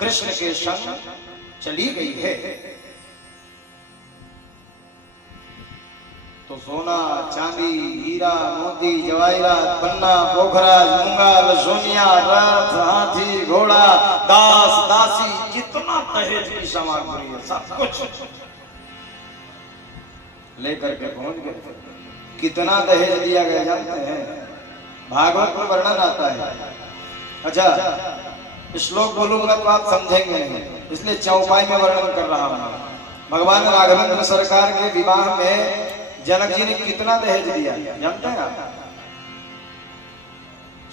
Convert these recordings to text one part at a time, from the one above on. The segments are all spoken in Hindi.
कृष्ण के संग चली गई है। तो सोना चांदी हीरा मोती जवाहरात पन्ना पोखरा मूंगल सोनिया रथ हाथी घोड़ा दास दासी कितना दहेज की सामग्री है, सब कुछ लेकर के पहुंच गए। कितना दहेज दिया गया जानते हैं? भागवत में वर्णन आता है। अच्छा श्लोक बोलूंगा तो आप समझेंगे नहीं, इसलिए चौपाई में वर्णन कर रहा हूं। भगवान राघवेंद्र सरकार के विवाह में जनक जी ने कितना दहेज दिया जानते हैं आप?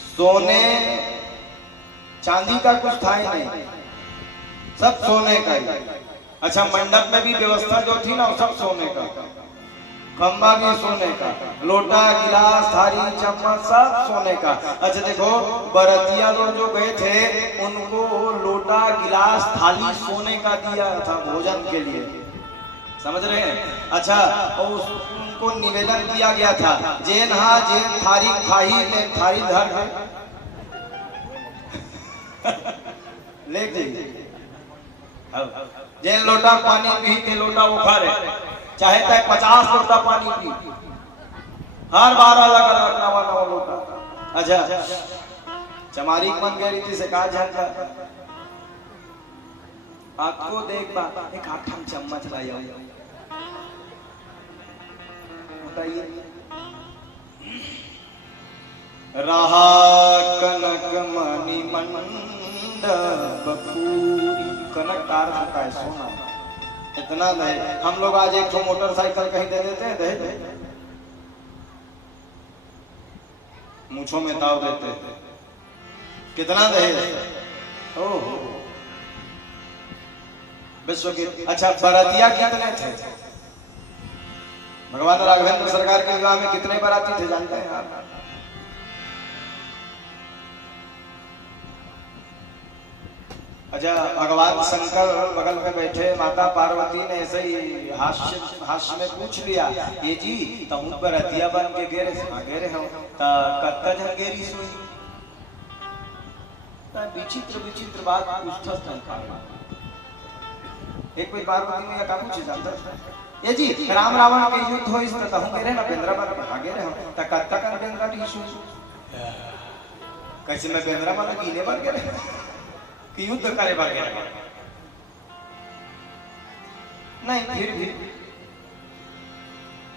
सोने चांदी का कुछ था ही नहीं, सब सोने का ही। अच्छा मंडप में भी व्यवस्था जो थी ना वो सब सोने का, खंबा भी सोने का, लोटा गिलास थाली चम्मच सब सोने का। अच्छा देखो बरतिया लोग जो गए थे उनको लोटा गिलास थाली सोने का दिया था भोजन के लिए, समझ रहे हैं? अच्छा और उनको निवेदन किया गया था जेन हा जेन थारी खाही ने थारी धर ले जेन लोटा पानी पी के लोटा उखाड़े, चाहे चाहे 50 लोटा पानी पी, हर बार अलग अलग नवा नवा लोटा। अच्छा चमारी मन गई थी से कहा झंझा आपको देख बा एक आठम चम्मच लाया बताइए। रहा कनक मणि मंडप पूरी, कनक तार होता है सोना, इतना नहीं। हम लोग आज एक मोटरसाइकिल कहीं दे देते हैं दहेज, मूंछों में ताव देते हैं, कितना दहेज। ओह विश्व के। अच्छा बरातिया कितने थे? भगवान राघवेंद्र सरकार के विवाह में कितने बराती थे जानते हैं आप? अच्छा भगवान शंकर बगल में बैठे, माता पार्वती ने ऐसे ही हास्य में पूछ लिया ये जी तुम बरातिया बन के गेरे गेरे हो कत्ता जन गेरी सोई। विचित्र विचित्र बात पूछता एक कोई पार्वती में का पूछे जानता ये जी राम रावण के युद्ध हो इस तरह हूं मेरे ना बेंद्रा बन के भागे रहे हो त कत्ता का बेंद्रा टीसू कैसे मैं बेंद्रा वाला कीने बन के रहे कि युद्ध करे बन के रहे नहीं। फिर भी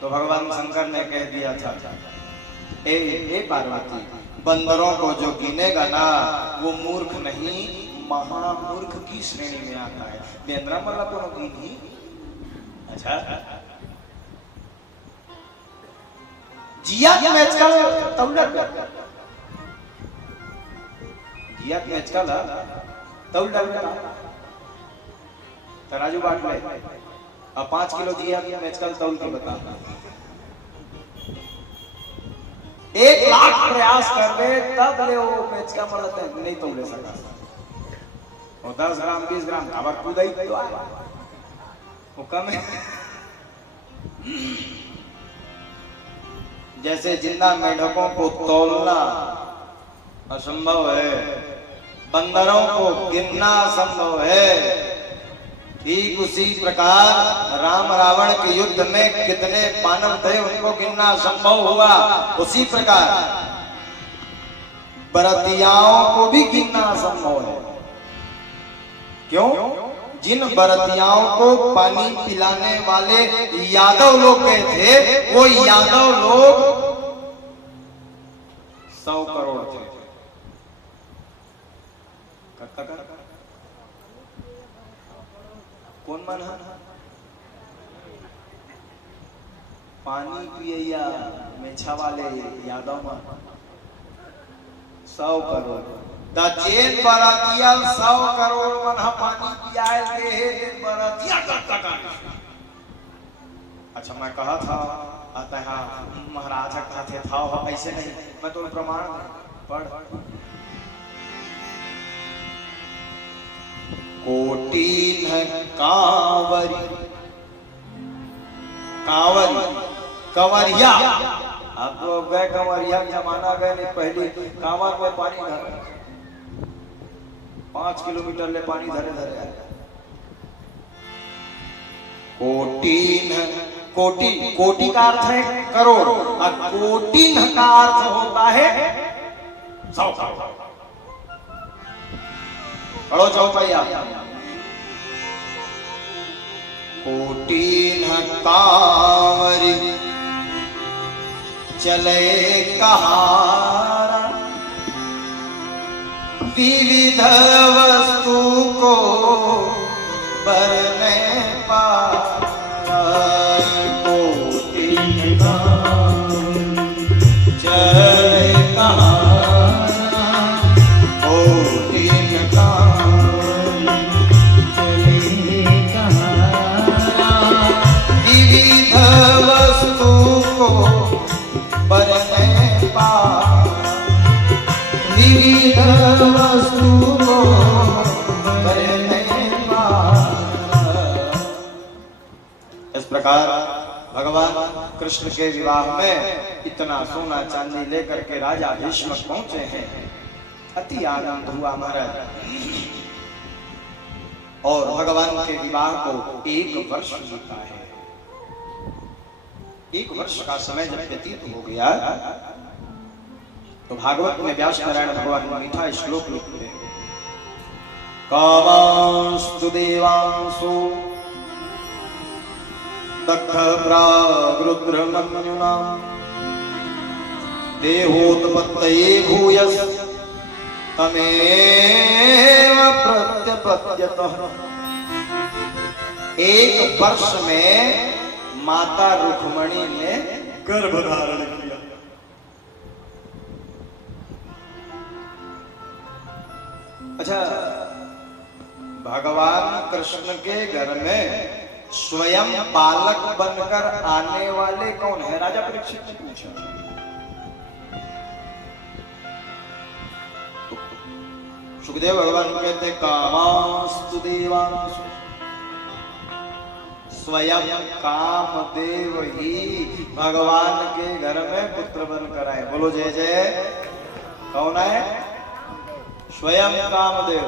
तो भगवान शंकर ने कह दिया था ए पार्वती बंदरों को जो गिनेगा ना वो मूर्ख नहीं महामूर्ख की श्रेणी में आता है। बेंद्रा वाला को गिनी। अच्छा जिया के मैच का तौलर जिया के मैच का तौलर तराजू बांट ले अब 5 किलो जिया के मैच का तौल के बता। 1 लाख प्रयास कर ले तब ले वो मैच का मतलब नहीं तौले सका। और 10 ग्राम 20 ग्राम खबर कूदाई तो वो कम है। जैसे जिंदा मेढकों को तौलना असंभव है, बंदरों को गिनना संभव है, ठीक उसी प्रकार राम रावण के युद्ध में कितने मानव थे उनको गिनना संभव हुआ। उसी प्रकार बरतियाओं को भी गिनना संभव है। क्यों? जिन बरतियाओं को पानी पिलाने वाले यादव लोग गए थे वो यादव लोग 100 करोड़ थे। कौन मन पानी पिया मेछा वाले यादव मन 100 करोड़ जेन बरातिया 100 करोड़ मन पानी पियाए दे बरातिया का। अच्छा मैं कहा था आता है महाराजा कहते था ऐसे नहीं, मैं तो प्रमाण पढ़ कोटिन कांवरी कांवरी कंवरिया। आप लोग गए कंवरिया जमाना गए नहीं, पहले कांवर में पानी भर 5 किलोमीटर ले पानी धरे धरे आए। कोटिन, कोटि, कोटि का अर्थ है करोड़ और कोटिन का अर्थ होता है 100 करोड़। पढ़ो चौपाइया। कोटिन कांवरी चले कहारा, विविध वस्तु को बरने पारा। कोटिन कांवरी चले कहारा, कोटिन कांवरी चले कहारा, विविध वस्तु को बरने पारा, विविध वस्तु को बरने पारा। इस प्रकार भगवान कृष्ण के विवाह में इतना सोना चांदी लेकर के राजा भीष्म पहुंचे हैं। अति आनंद हुआ महाराज। और भगवान के विवाह को 1 वर्ष बीता है। 1 वर्ष का समय जब व्यतीत हो गया तो भागवत में व्यास नारायण भगवान मीठा श्लोक लिखते हैं। कामास्तु देवांसो दग्ध प्रागरुद्रमन्युना, देहोत्पत्तये भूयस् तमेव प्रत्यपद्यतः। 1 वर्ष में माता रुक्मणी ने गर्भ धारण किया। अच्छा, भगवान कृष्ण के घर में स्वयं बालक बनकर आने वाले कौन है? राजा परीक्षित ने पूछा। सुखदेव भगवान कहते कामास्तु देवांसु, स्वयं कामदेव ही भगवान के घर में पुत्र बनकर आए। बोलो जय जय। कौन है? स्वयं कामदेव।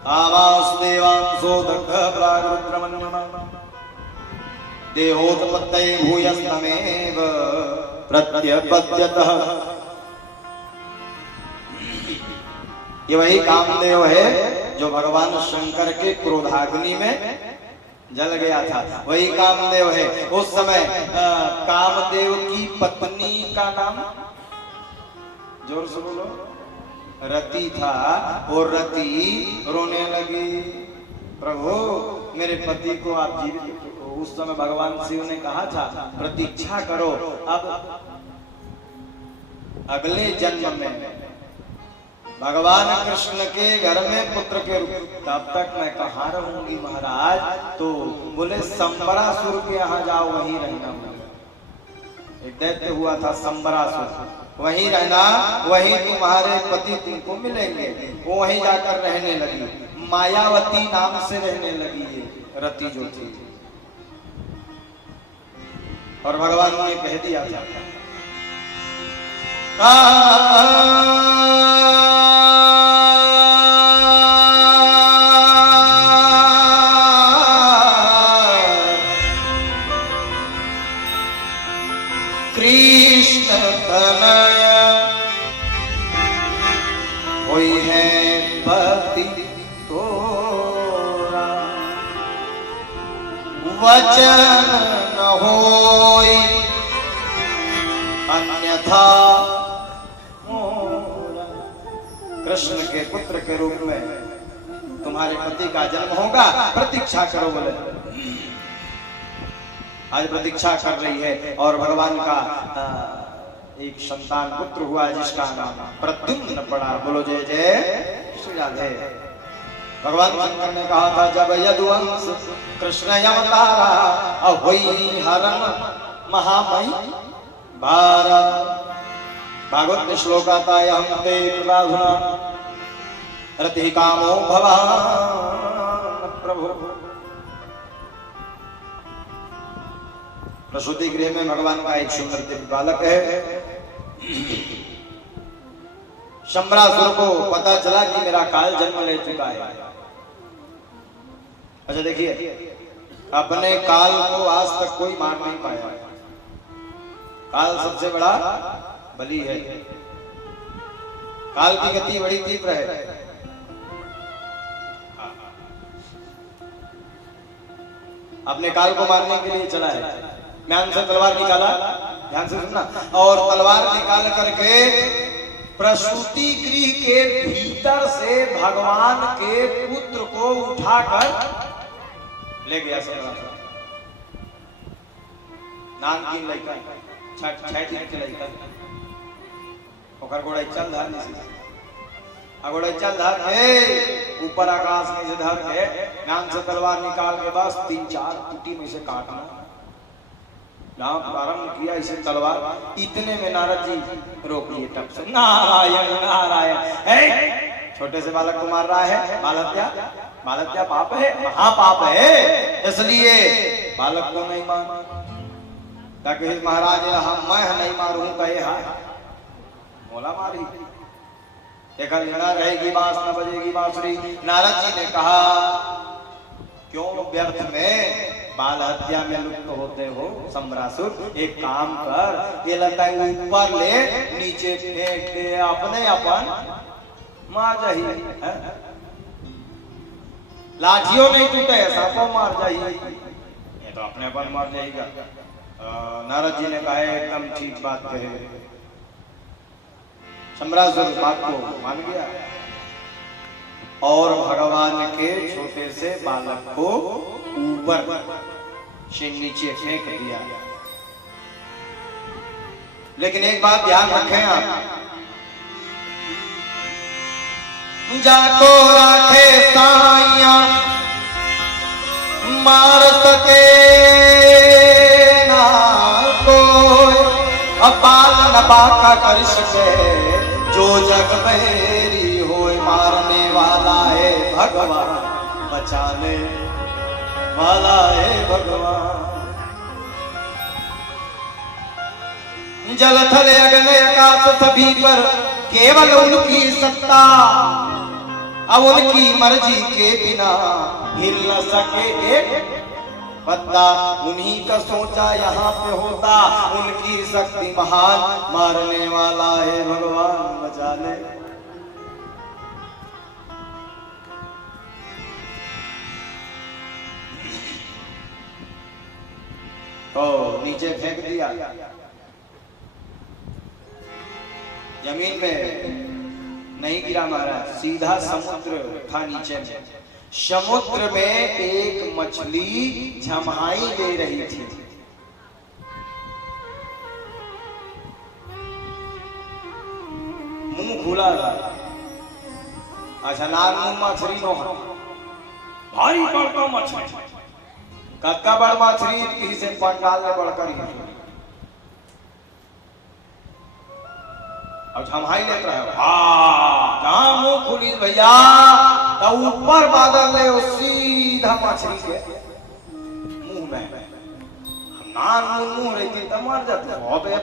कामास्तु देवांसो दग्ध प्रागरुद्रमन्युना, देहोत्पत्तये भूयस्तमेव प्रत्यपद्यतः। ये वही कामदेव है जो भगवान शंकर के क्रोधाग्नि में जल गया था। वही कामदेव है। उस समय कामदेव की पत्नी का नाम जोर से बोलो रति था। और रति रोने लगी, प्रभु मेरे पति को आप जीवित रखो। उस समय भगवान शिव ने कहा था प्रतीक्षा करो, अब अगले जन्म में भगवान कृष्ण के घर में पुत्र के रूप। तब तक मैं कहाँ रहूंगी महाराज? तो बोले संबरासुर के यहाँ जाओ, वहीं रहना। एक दैत्य हुआ था संबरासुर, वहीं रहना, वहीं तुम्हारे पति तुमको मिलेंगे। वो वहीं जाकर रहने लगी। मायावती नाम से रहने लगी ये रति जो थी। और भगवान ने कह दिया था कृष्ण तनय होई है पति तोरा, वचन न होई अन्यथा मोरा। कृष्ण के पुत्र के रूप में तुम्हारे पति का जन्म होगा, प्रतीक्षा करो। बोले आज प्रतीक्षा कर रही है। और भगवान का एक संतान पुत्र हुआ जिसका नाम प्रद्युम्न पड़ा। बोलो जय जय श्री राधे। भगवान शंकर ने कहा था जब यदुवंश कृष्ण अवतारा अहोई हरम महामही भारत। भागवत में श्लोक आता है हम ते प्राधुना रति कामो भवान प्रभु। प्रसूति गृह में भगवान का एक सुंदर दिव्य बालक है। शंबरासुर को पता चला कि मेरा काल जन्म ले चुका है। अच्छा देखिए, अपने काल को आज तक कोई मार नहीं पाया। काल सबसे बड़ा बली है। काल की गति बड़ी तीव्र है। अपने काल को मारने के लिए चला है। म्यान से तलवार निकाला, ध्यान से सुनना, और तलवार निकाल करके प्रसूति गृह के भीतर से भगवान के पुत्र को उठाकर ले गया। नान की लड़का छठ के लड़का ओकर गोड़ा चल धर गोड़ा चल धर के ऊपर आकाश में से धर के नान से तलवार निकाल के बस 3-4 टूटी में से काटना जहां प्रारंभ किया इसे तलवार। इतने में नारद जी रोक लिए टप से, नारायण नारायण। छोटे से बालक को मार रहा है, बाल हत्या पाप है, महापाप है। इसलिए बालक को नहीं मार, ताकि महाराज मैं नहीं मारूं कहे मोला मारी। एक लड़ा रहेगी बांस न बजेगी बांसुरी। नारद जी ने कहा क्यों व्यर्थ में बाल हत्या में लुप्त होते हो शंबरासुर, एक काम कर, ये लता ऊपर ले नीचे फेंक दे, अपने अपन मार जाही। लाठियों नहीं टूटे, सांपों मार जाही, ये तो अपने अपन मार जाएगा। नारद जी ने कहा एकदम ठीक बात कहे। शंबरासुर बात को मान गया और भगवान के छोटे से बालक को ऊपर से नीचे फेंक दिया। लेकिन एक बात ध्यान रखें आप, जाको राखे साइया मार सके ना कोई, बाल न बाका कर सके जो जग मेरी होए। मारने वाला है भगवान, बचाने वाला है भगवान। जल थल अगले आकाश सभी पर केवल उनकी सत्ता, अब उनकी मर्जी के बिना हिल न सके एक पत्ता। उन्हीं का सोचा यहाँ पे होता, उनकी शक्ति महान, मारने वाला है भगवान, बचा ले। तो नीचे फेंक दिया, जमीन में नहीं गिरा महाराज, सीधा समुद्र था नीचे में। समुद्र में एक मछली झमहाई ले रही थी। मुंह खुला था। अच्छा नाग मुंह मछली नो भारी बड़का मछली, कक्का बड़ मछली किसी से पंडाल में बढ़कर ही अब झमहाई लेता है। जहां मुंह खुली भैया तो ऊपर बादल ले सीधा मछली के मुंह में। नान मुंह रहती तो मर जाते,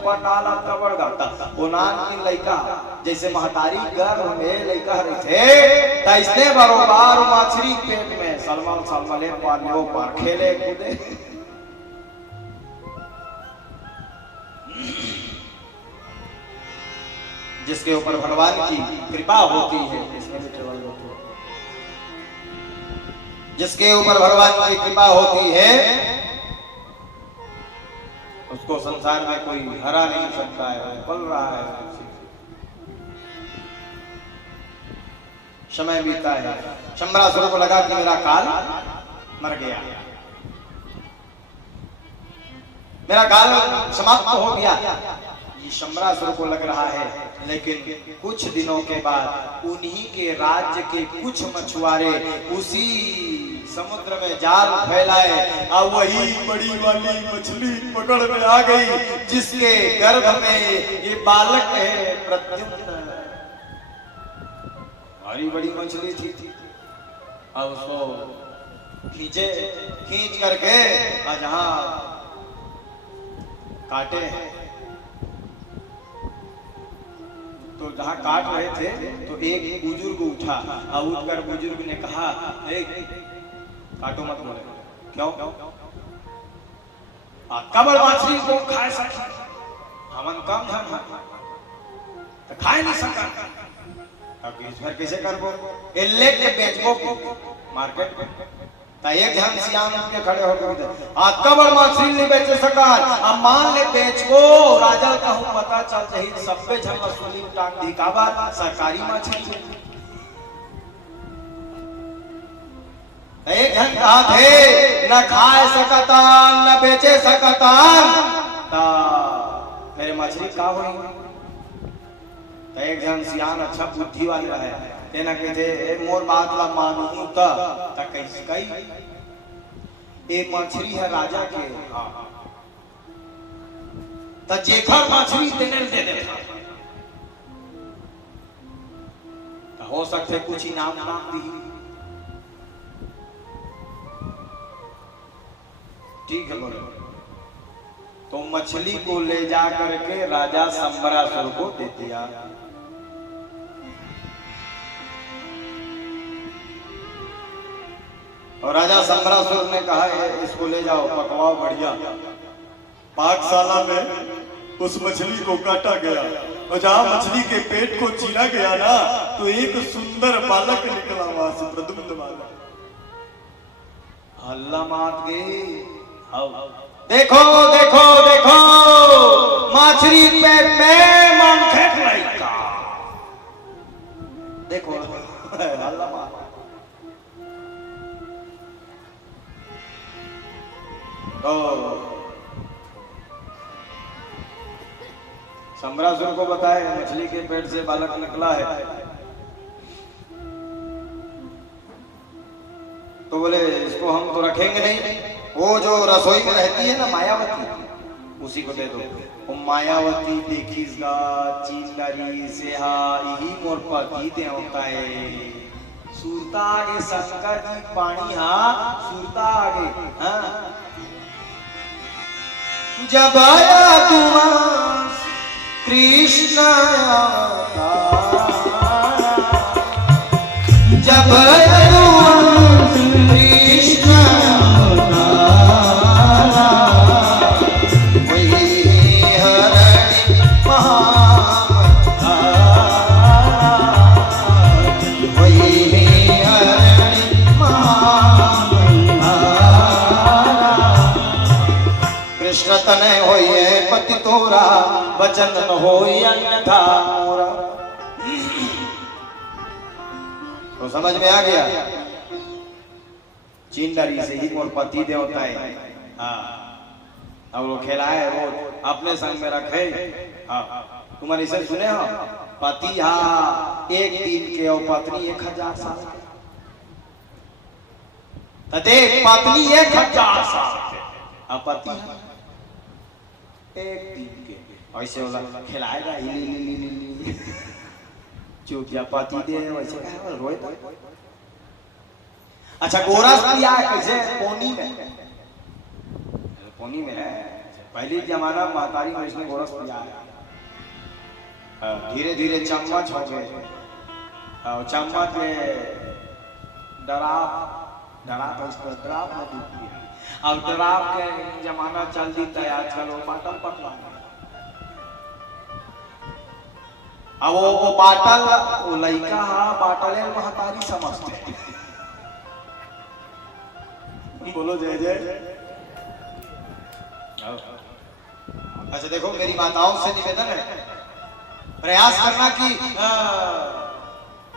पंडाल आपका बढ़ जाता। वो नान की लड़का जैसे महतारी गर्भ में लड़का रहते, तैसने बरोबार मछली पेट में सलमान सलमले पालियो पर खेले कूदे। जिसके ऊपर भगवान की कृपा होती है, जिसके ऊपर भगवान की कृपा होती है उसको संसार में कोई हरा नहीं सकता है, पल रहा है। समय बीता है, शंबरासुर को लगा कि मेरा काल मर गया, मेरा काल समाप्त हो गया, ये शंबरासुर को लग रहा है। लेकिन कुछ दिनों के बाद उन्हीं के राज्य के कुछ मछुआरे उसी समुद्र में जाल फैलाए और वही बड़ी वाली मछली पकड़ में आ गई, जिसके गर्भ में ये बालक है प्रद्युम्न। बड़ी बड़ी मछली थी और उसको खींच करके जहां काटे हैं तो तो जहाँ काट रहे थे तो एक बुजुर्ग उठा और उठकर बुजुर्ग ने कहा, काटो मत बोले, क्यों? कबर मछली को खाए सके, हमन कम धन तो खाए नहीं सका, अब इस बार कैसे करबो? ले के बेचबो मार्केट में, तो एक जन सियान के खड़े होकर कबर मछली नहीं बेच सका, अब मान ले बेचबो, राजा का हूँ पता चल जाही, सबे जन वसूली टांग दी, काबर सरकारी मछली। एक जन कहा थे न खाए सकतान न बेचे सकतान, मेरे मछली का हुई? एक जन सियान अच्छा बुद्धि वाले रहे, तेना कहते मोर बात ला मानू त कैसे कई, एक मछली है राजा के, त जेखर मछली तेने दे देता, हो सकते कुछ इनाम नाम दी, ठीक है बोलो। तो मछली को ले जा करके राजा संबरासुर को दे दिया। और राजा संबरासुर ने कहा इसको ले जाओ, पकवाओ बढ़िया। पाकशाला में उस मछली को काटा गया और जहाँ मछली के पेट को चीरा गया ना, तो एक सुंदर बालक निकला वहां से, प्रद्युम्न बालक। हल्ला मार गए, देखो देखो देखो मछली पेट में मांखेट लड़का, देखो हल्ला मार। तो संबरासुर को बताए मछली के पेट से बालक निकला है, तो बोले इसको हम तो रखेंगे नहीं, वो जो रसोई में रहती है ना मायावती, उसी को दे दो। वो मायावती देखीसगा चिंदरी से हा यही मोर पति देवता है, सुरता आगे शंकर जी पानी हा, सुरता आगे हाँ। जब आया तुम कृष्ण जब तने होइए पति तोरा वचन न होई अन्यथा मोरा। तो समझ में आ गया, चिंदरी से ही मोर पति देवता है। हाँ, अब वो खिलाए रोज अपने संग में रखे। हाँ, तुम्हारे इसे सुने हो, पति हाँ 1 दिन के और पत्नी 1000 साल के, तो देख पत्नी 1000 साल के और पति 1 दिन के, ऐसे वाला खिलाएगा चुप जा पति दे वैसे रोए तो। अच्छा गोरस पिया है कैसे? पोनी में है, पहले जमाना महतारी में इसने गोरस पिया है, धीरे धीरे चम्मच हो गए, चम्मच में डराप में दूध पिया। अब डराव के जमाना चल जीता है आजकल, वो बाटल पकड़ा, अब वो बाटल वो लड़का हा बाटल महतारी समझते। बोलो जय जय। अच्छा देखो मेरी माताओं से निवेदन है, प्रयास करना कि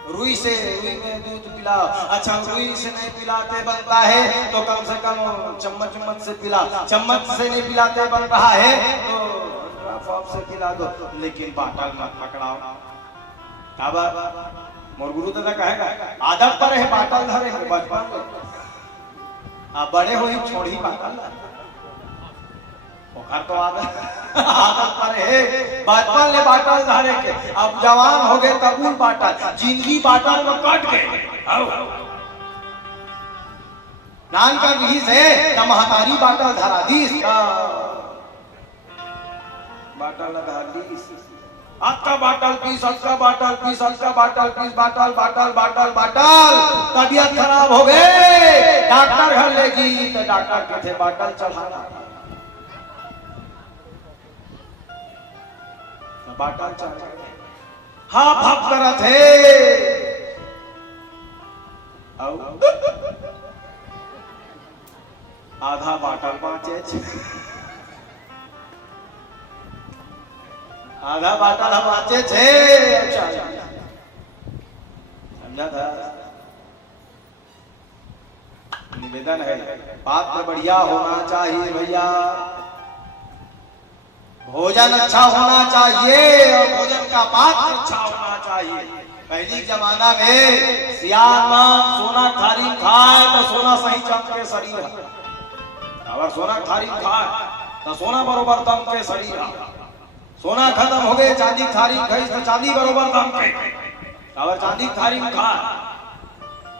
रुई में दूध पिलाओ। अच्छा रुई से नहीं पिलाते बनता है तो कम से कम चम्मच से पिला, चम्मच से नहीं पिलाते बन रहा है तो ड्रॉप से पिला दो, लेकिन बाटल मत पकड़ाओ। मोर गुरु दादा कहेगा आदत पर है बाटल धरे बचपन आप बड़े हो ही छोड़ ही बाटल, घर तो आदत पर है बचपन ले बाटल धरे के, अब जवान हो गए कबूल बाटल, जिंदगी बाटल में कट गए। नान का बीस है त महतारी बाटल धरा दीस बाटल लगा दीस आपका बाटल पीस, आपका बाटल पीस, आपका बाटल पीस, बाटल बाटल बाटल बाटल, तबीयत खराब हो गए, डॉक्टर घर ले गई तो डॉक्टर के थे बाटल चढ़ाना, बाटल चढ़ा, हाँ भक्त कर थे आधा बाटल बाँचे, आधा बाटल हम बाँचे थे। अच्छा समझा था। निवेदन है, पात्र बढ़िया होना चाहिए भैया, भोजन अच्छा होना चाहिए और भोजन का पात्र अच्छा होना चाहिए। पहली जमाना में सियान सोना थारी खाए तो सोना सही चमके शरीर, अगर सोना थारी खाए तो सोना बरोबर दम के शरीर, सोना खत्म हो गए चांदी थारी खाई तो चांदी बरोबर दम के, अगर चांदी थारी खाए,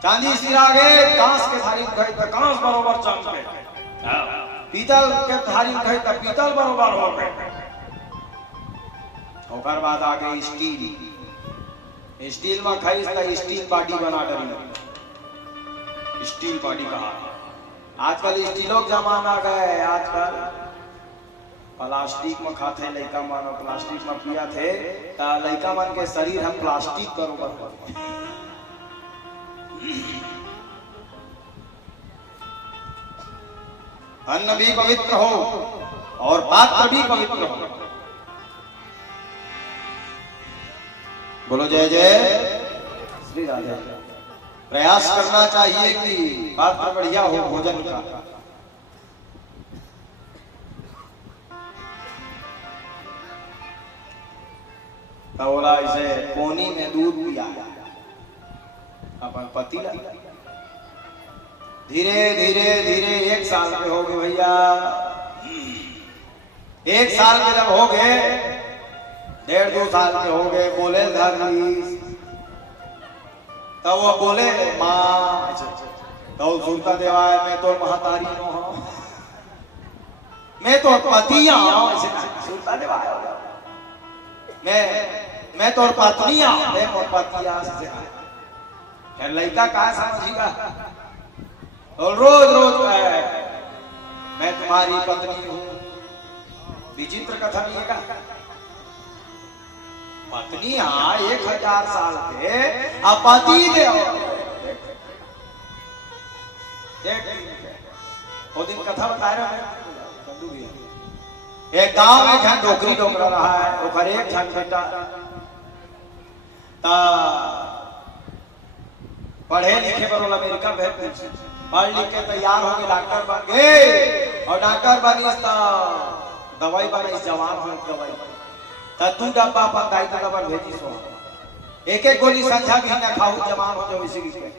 चांदी सिरा गए कांस के थारी खाई तो कांस बरोबर चमके, पीतल के थारी खाई तो पीतल बरोबर हो गए। ओकर बाद आगे स्टील, स्टील में खाई तो स्टील बॉडी बना डरी, स्टील बॉडी कहा। आजकल स्टीलों का जमाना गए, आजकल प्लास्टिक में खाते लड़का मन, प्लास्टिक में पिया थे तो लड़का मन के शरीर हम प्लास्टिक बरोबर, अन्न भी पवित्र हो और पात्र भी पवित्र हो। बोलो जय जय श्री राधे। प्रयास करना चाहिए कि पात्र बढ़िया हो भोजन का। बोला इसे कोनी में दूध पिया अपन पति ला, धीरे धीरे धीरे 1 साल के हो गए भैया, 1 साल के जब हो गए, 1.5-2 साल के हो गए, बोले धर्मी तब वो बोले माँ तो सुनता देवाय मैं तो महातारी नो, मैं तो पतिया सुनता देवाय, मैं तो पत्निया, मैं तो पतिया से लड़का कहा समझिएगा, और रोज रोज कहे मैं तुम्हारी पत्नी हूँ। विचित्र कथा नहीं का पत्नी 1000 साल के पति दे वो दिन कथा बता रहे हैं। एक गांव में जहां डोकरी डोकरा रहा है, ओकर एक जन बेटा ता पढ़े लिखे पर अमेरिका भेज, पढ़ लिख के तैयार हो गए, डॉक्टर बन गए, और डॉक्टर बनी तो दवाई बनी, जवान हो दवाई तू डब्बा अपन दाई तो डब्बा भेजी सो, एक गोली संझा भी ना खाऊ, जवान हो जाओ इसी के।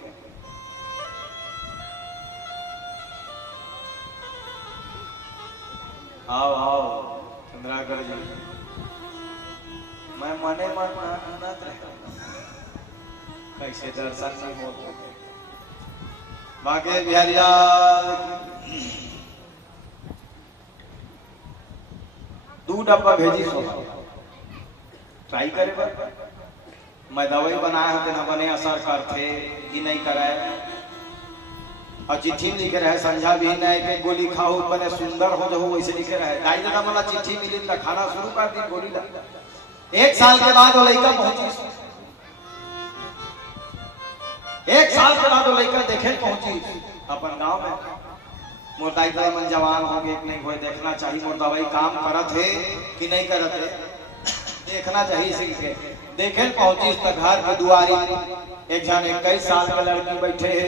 आओ आओ चंद्राकर जी, मैं मने मन आनंद रहता, कैसे दर्शन नहीं हो बाके बिहारी लाल। 2 डब्बा भेजी सो, ट्राई करे पर मैं दवाई बनाया होते ना बने असर करते कि नहीं कराए, और चिट्ठी लिखे रहे संझा भी नहीं के गोली खाओ बने सुंदर हो जाओ, वैसे लिखे रहे। दाई दादा वाला चिट्ठी मिली तो खाना शुरू कर दी, गोली ला। 1 साल के बाद वो लड़का पहुंची, 1 साल के बाद वो लड़का देखे पहुंची अपन गांव में। मोर दाई दादा मन जवान हो गए नहीं हुए, देखना चाहिए मोर दवाई काम करत है कि नहीं करत है, देखना चाहिए इसी के। देखे पहुंची तो घर के दुआरी एक जन 21 साल का लड़की बैठे है,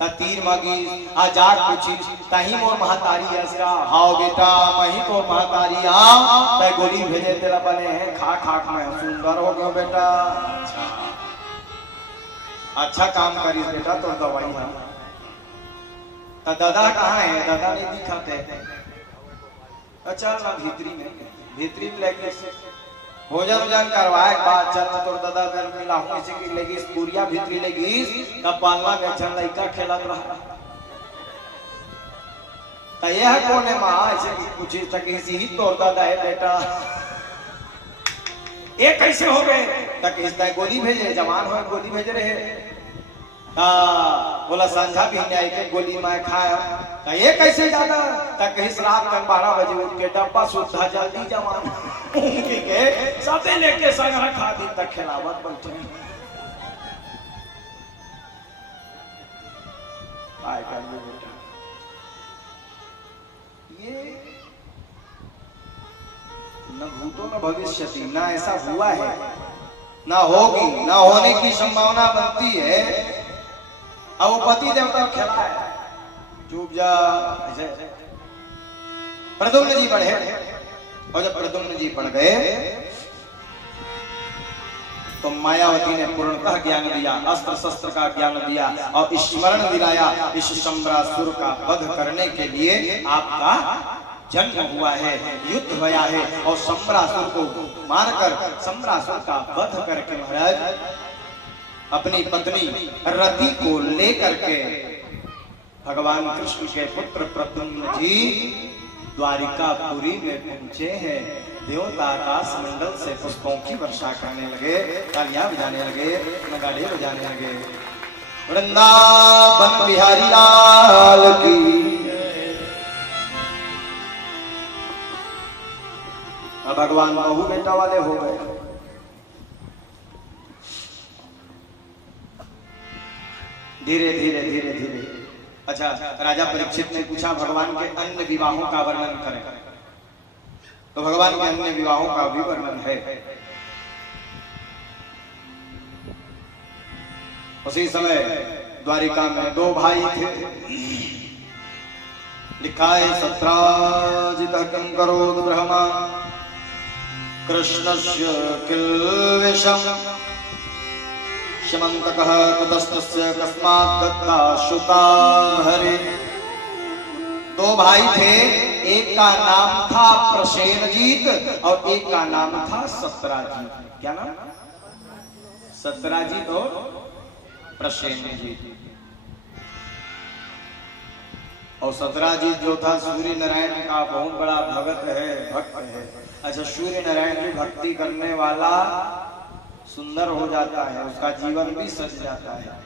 तीर मांगी आजाद पूछी तही मोर महतारी ऐसा, हाओ बेटा मही तो महतारी आओ, तय गोली भेजे तेरा बने हैं, खा खा में सुंदर हो गयो बेटा। अच्छा काम करी बेटा, तो दवाई है। तो दादा कहाँ है? दादा नहीं दिखाते। अच्छा ना भीतरी में लेके भोजन वोजन करवाए बाद चल तो दादा घर मिला हूँ इसी की लेगी पूरिया भीतरी लेगी, तब पालना के चल लड़का खेलत रहा। तो यह कौन है माँ ऐसे पूछी सकी सी ही तोड़ दादा है बेटा। ये कैसे हो गए? तक इस गोली भेजे, जवान हो गोली भेज रहे। हाँ बोला संझा भी न्याय के गोली मैं खाया। ये कैसे जाना? तक इस रात तक 12 बजे उठ के डब्बा सुधा जल्दी जवान के सबे लेके संघा खा दी तक खिलावत बैठे। आए कर बेटा ये न भूतो न भविष्यति, ना ऐसा हुआ है ना होगी, ना होने की संभावना बनती है। अब वो पति देवता खेला है, चुप जा। ऐसे प्रद्युम्न जी पढ़े, और जब प्रद्युम्न जी पढ़ गए तो मायावती ने पूर्णतः ज्ञान दिया, अस्त्र शस्त्र का ज्ञान दिया और स्मरण दिलाया इस शंबरासुर का वध करने के लिए आपका जन्म हुआ है, युद्ध हुआ है। और शंबरासुर को मारकर शंबरासुर का वध करके महाराज अपनी पत्नी रति को लेकर के भगवान कृष्ण के पुत्र प्रद्युम्न जी द्वारिकापुरी में पहुंचे हैं। देवता आकाश मंडल से पुष्पों की वर्षा करने लगे, तालियां बजाने लगे, नगाड़े बजाने लगे। वृंदावन बिहारी लाल की। अब भगवान बहू बेटा वाले हो गए। धीरे धीरे धीरे धीरे। अच्छा, राजा परीक्षित ने पूछा भगवान के अन्य विवाहों का वर्णन करें, तो भगवान के अन्य विवाहों का भी वर्णन है। उसी समय द्वारिका में 2 भाई थे। लिखा है सत्राजितः किं करोति ब्रह्मा कृष्णस्य किल्विषम् शमन्तकः कुतस्तस्य कस्मात् दत्ता श्रुता हरे। 2 भाई थे, एक का नाम था प्रसेनजीत और एक का नाम था सत्राजीत। क्या नाम? सत्राजीत और प्रसेनजीत। और सत्राजीत जो था सूर्य नारायण का बहुत बड़ा भगत है, भक्त है। अच्छा, सूर्य नारायण की भक्ति करने वाला सुंदर हो जाता है, उसका जीवन भी सज जाता है।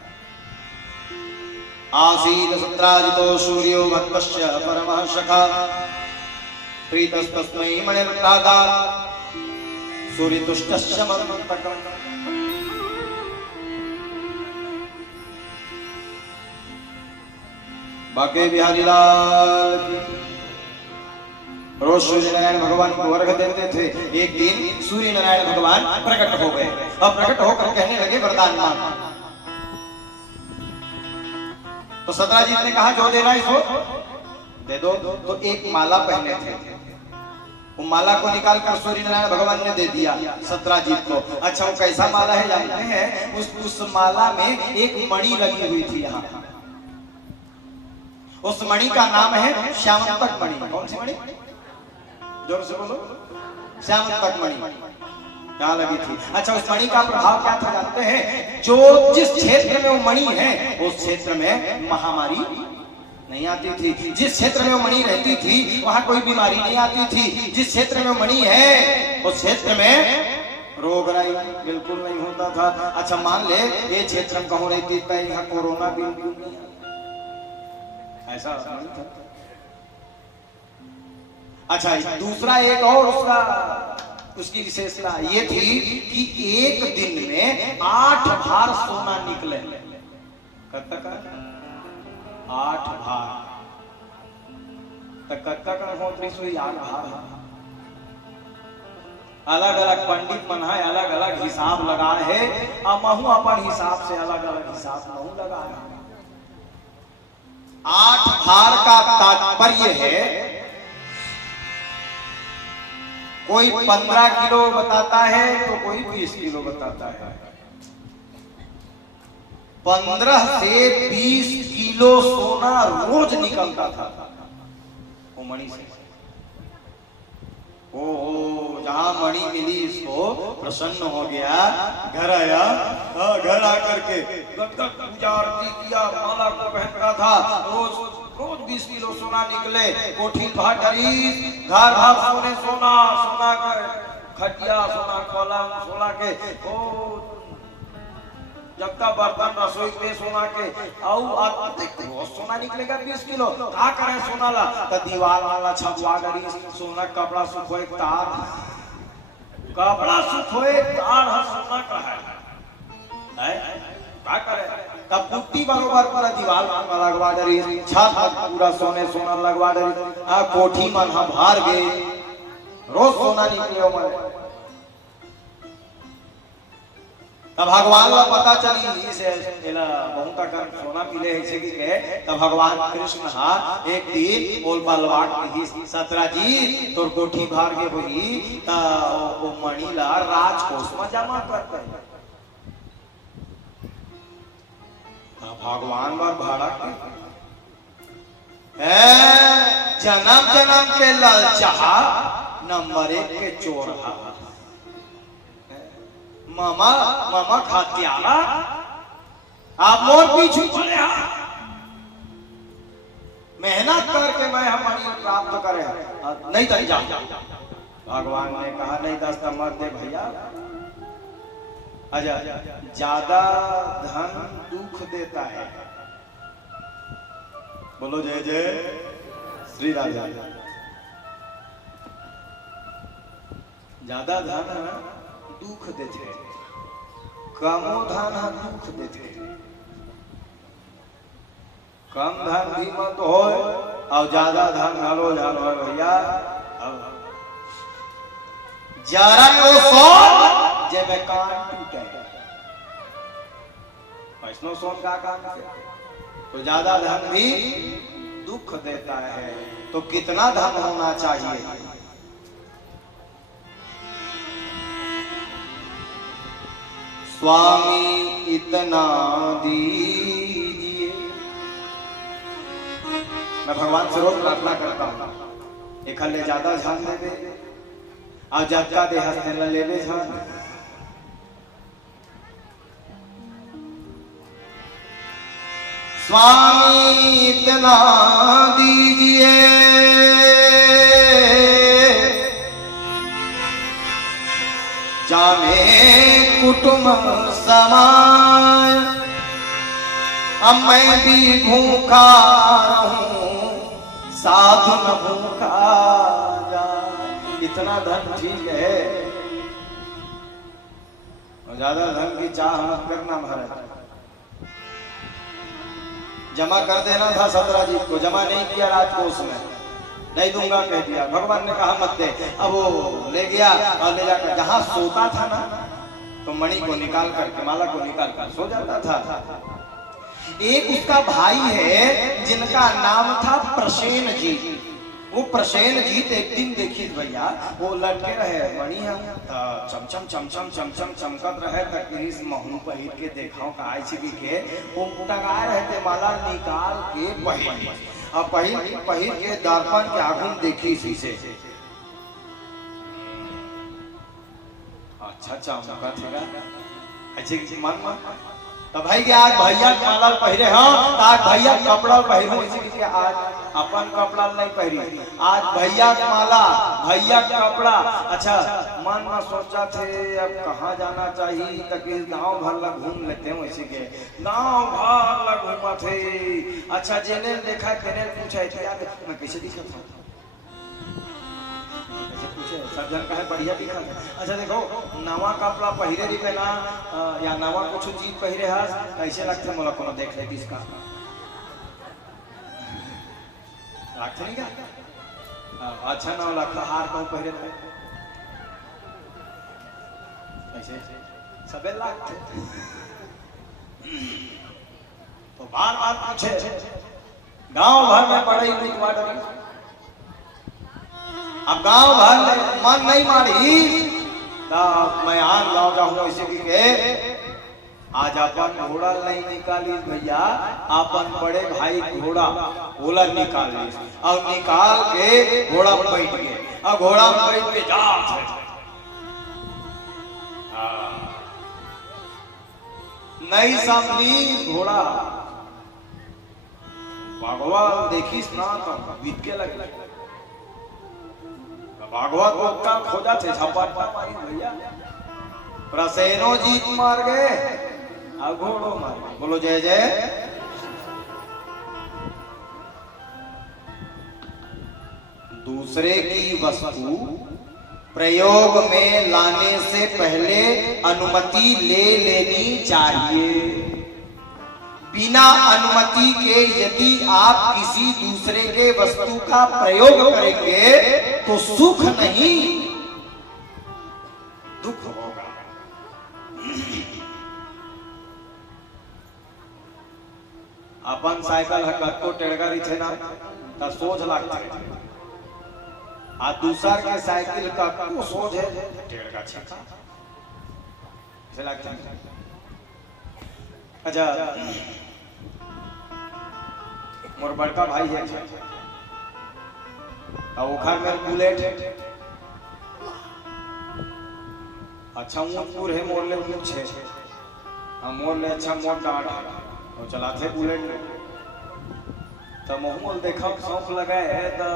आसीत सत्राजितो सूर्यो भक्तस्य परमः सखा प्रीतस्तस्मै मणिर्दाता सूर्यतुष्टस्य मन्मथकम्। बाके बिहारी लाल की। रोज सूर्य नारायण भगवान को अर्घ देते थे। एक दिन सूर्य नारायण भगवान प्रकट हो गए और प्रकट होकर कहने लगे वरदान मांग। तो सत्राजीत ने कहा जो देना इसको दे दो। तो एक माला पहने थे, वो माला को निकालकर सूर्य नारायण भगवान ने दे दिया सत्राजीत को। अच्छा, वो कैसा माला है जानते हैं? उस माला में एक मणि लगी हुई थी। यहाँ उस मणि का नाम है श्यामंतक मणि। कौन सी मणि? जोर से बोलो। श्यामंतक मणि क्या लगी थी? अच्छा, उस मणि का प्रभाव क्या था जानते हैं? जो जिस क्षेत्र में वो मणि है उस क्षेत्र में महामारी नहीं आती थी। जिस क्षेत्र में वो मणि रहती थी वहां कोई बीमारी नहीं आती थी। जिस क्षेत्र में मणि है उस क्षेत्र में रोग बिल्कुल नहीं होता था। अच्छा, मान ले ये क्षेत्र में कहीं रहती था, यहाँ कोरोना बिल्कुल नहीं ऐसा नहीं था। अच्छा, दूसरा एक और उसकी विशेषता ये थी कि एक दिन में 8 भार सोना निकले। कब तक? 8 भार तक हो 8 भार। अलग अलग पंडित मन है, अलग अलग हिसाब लगा है। महू अपन हिसाब से अलग अलग हिसाब महू लगा है। 8 भार का तात्पर्य है कोई 15 किलो बताता है तो कोई 20 किलो बताता है। 15 से 20 किलो सोना रोज निकलता था वो मणि से। ओ जहां मणि मिली इसको प्रसन्न हो गया, घर आया। घर आकर के पूजा आरती किया, माला को पहन रहा था। रोज 20 किलो सोना निकले। कोठी घर घर सोने सोना खटिया सोना खोला सोना के ओ जब तक बर्तन रसोई पे सोना के आओ सोना निकलेगा 20 किलो का करे सोना ला तो दीवार वाला छपवा गरी सोना कपड़ा सुखोए तार कपड़ा सुखोए तार है सोना का है का करे तब पुट्टी बरोबर पूरा दीवार में लगवा दरी छत पूरा सोने सोना लगवा दरी आ कोठी मन हम हार गए रोज सोना निकले मारे तब भगवान का पता चली इसे एला बहुत कर सोना पीले है कि के तब भगवान कृष्ण हा एक दिन बोल बलवाट की 17 जी तोर कोठी भार के होई ता ओ मणिला राजकोष में जमा करते भगवान बार भाड़ा जन्म जन्म के लालचा नंबर 1 के चोर हा मामा मामा खातियारा आप मोर पीछू चले मेहनत करके मैं हमारी प्राप्त करे नहीं तो जा भगवान ने कहा नहीं 10 मत दे भैया आजा ज्यादा धन दुख देता है बोलो जय जय श्री राधे ज्यादा धन दुख देते कमो धन दुख देते कम धन भी मत हो और ज्यादा धन घलो जानो भैया जरा वो सोन जे में कान टूटे वैष्णव सोन का काम है तो ज्यादा धन भी दुख देता है तो कितना धन होना चाहिए स्वामी इतना दीजिए मैं भगवान से रोज प्रार्थना करता हूँ एक हल्ले ज्यादा ध्यान दे दे और जब का दे हंसने न ले ले ध्यान स्वामी इतना दीजिए जाने कुटुंब समाय अब मैं भी भूखा रहूं साधु न भूखा जाए इतना धन ठीक है और ज्यादा धन की चाह मत करना महाराज जमा कर देना था 17 जी को जमा नहीं किया राजकोष में नहीं दूंगा कह दिया भगवान ने कहा मत दे अब वो ले गया और ले जाकर जहां सोता था ना तो मणि को निकाल करके माला को निकाल कर सो जाता था एक उसका भाई है जिनका नाम था प्रसेन जी वो प्रसेन जी एक दिन देखिए भैया वो लटके रहे मणि चमचम चमचम चमचम चमकत रहे तकरीस महू पहिर के देखाओ का आई के वो टंगा रहे थे माला निकाल के पहिर के दर्पण के आगुन देखी शीशे अच्छा चमका थेगा अच्छे मन तो भाई के आज भैया माला पहिरे हाँ आज भैया कपड़ा पहिरो इसी आज अपन कपड़ा नहीं पहरी आज भैया माला भैया कपड़ा अच्छा मन में सोचा थे अब कहाँ जाना चाहिए तक गांव भर ला घूम लेते हैं इसी के गांव भर ला घूमा थे अच्छा जेने देखा तेने पूछा मैं कैसे दिखा था सब जन का है बढ़िया दिखा अच्छा देखो नवा कपड़ा पहिरे दी ना या नवा कुछ चीज पहिरे हास कैसे लगते मोला कोनो देख ले किसका लगते नहीं क्या अच्छा ना लगता हार को पहिरे थे ऐसे सबे लगते तो बार बार पूछे गांव भर में पढ़ाई नहीं वाटर अब गांव भर में मन नहीं मारी मैं आन गाँव जाऊंगा इसी के आज अपन घोड़ा नहीं निकाली भैया अपन बड़े भाई घोड़ा ओला निकाल ली और निकाल के घोड़ा पर बैठ गए और घोड़ा पर बैठ के जा नहीं संभली घोड़ा भगवान देखी ना तो बीत के लगे भागवत उत्तर खोजा थे झपट्टा मारी भैया प्रसेनो जीत मार गए घोड़ो मार गए। बोलो जय जय। दूसरे की वस्तु प्रयोग में लाने से पहले अनुमति ले लेनी चाहिए। बिना अनुमति के यदि आप किसी दूसरे के वस्तु का प्रयोग करेंगे तो सुख नहीं दुख होगा। अपन साइकिल हको टेड़गारी थे ना तो सोच लगता है आ दूसर के साइकिल का को सोच है टेड़गा छक्का से लगता है। अच्छा मोर बड़का भाई है ओखर में बुलेट अच्छा ऊँचपुर है मोर ले ऊँच है मोर ले अच्छा मोर डांट तो चलाते बुलेट तो मोहम्मद देखा शौक लगा है तो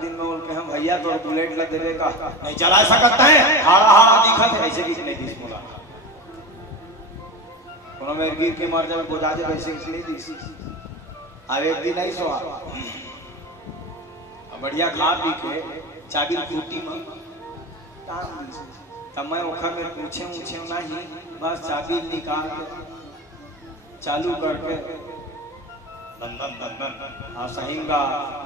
दिन में बोल के हम भैया तो बुलेट ला देवे का नहीं चला सकता है हाड़ा हाड़ा दिखा थे ऐसे किस नहीं दिस बोला कोनो में गिर के मर जावे बुझा जावे ऐसे किस नहीं दिस। अब एक दिन नहीं सोआ बढ़िया खा पी के चाबी खूटी में तब मैं ओखर में पूछे नहीं बस चाबी निकाल के चालू करके दंदन दंदन हाँ सहींगा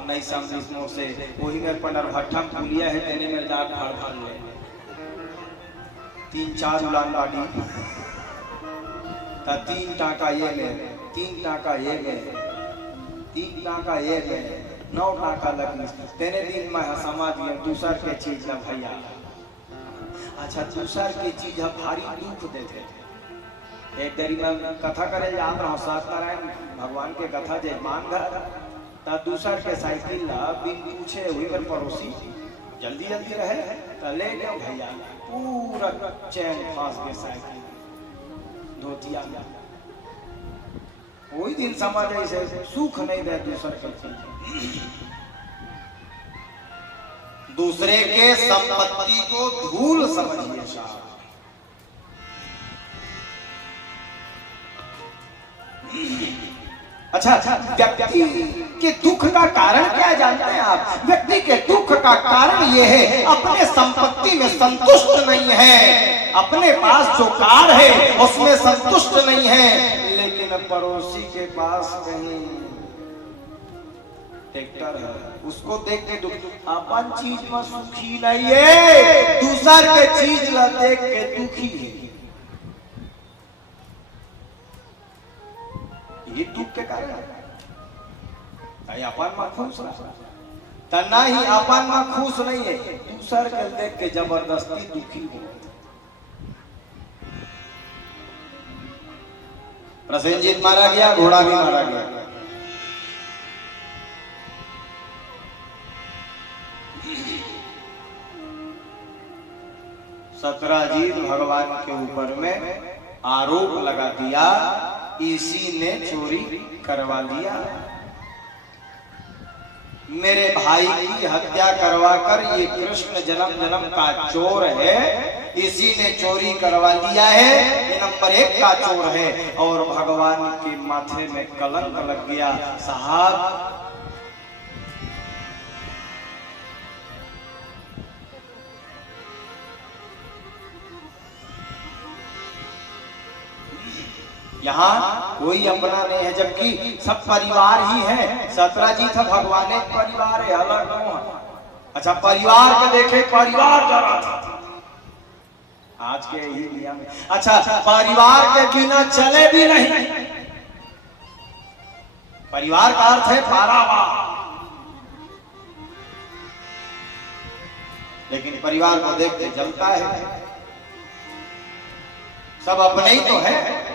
1920 से वही मेरे पंडर भट्ठा पुलिया है तेने में जाग भाड़ भाड़ ले 3-4 उड़ान गाड़ी ता 3 टाका ये में 3 टाका ये में 3 टाका ये में 9 टाका लगी तेने दिन में समाज में दूसर के चीज ना भैया। अच्छा दूसर के चीज भारी दुख देते थे। एक दरी में कथा करे याद रहो सत्यनारायण भगवान के कथा जयमान घर ता दूसर के साइकिल ला बिन पूछे हुई पर पड़ोसी जल्दी जल्दी रहे ता ले गया भैया पूरा चैन फांस के साइकिल धोतिया में वही दिन समझ ऐसे सुख नहीं दे दूसर के चीज। दूसरे के संपत्ति को धूल समझिए साहब। अच्छा व्यक्ति के दुख का कारण क्या जानते हैं आप? व्यक्ति के दुख का कारण यह है अपने संपत्ति में संतुष्ट नहीं है, अपने पास जो कार है उसमें संतुष्ट नहीं है, लेकिन पड़ोसी के पास कहीं ट्रैक्टर है उसको देख के दुख। अपन चीज में सुखी नहीं है, दूसर के चीज ला देख के दुखी है। ये दुख के कारण अपन में खुश तना ही अपन में खुश नहीं है, दूसर के देख के जबरदस्ती दुखी हो। प्रसेनजीत मारा गया, घोड़ा भी मारा गया। सत्राजीत भगवान के ऊपर में आरोप लगा दिया, इसी ने चोरी करवा लिया, मेरे भाई की हत्या करवाकर ये कृष्ण जन्म जन्म का चोर है, इसी ने चोरी करवा लिया है, ये नंबर 1 का चोर है। और भगवान के माथे में कलंक लग गया। साहब यहाँ कोई अपना नहीं है, जबकि सब परिवार ही है। सत्राजीत भगवान एक परिवार है, अलग क्यों है? अच्छा परिवार के देखे परिवार जरा था आज के ही नियम। अच्छा परिवार के बिना चले भी नहीं, परिवार का अर्थ है पारावार, लेकिन परिवार को देख के जलता है। सब अपने ही तो है।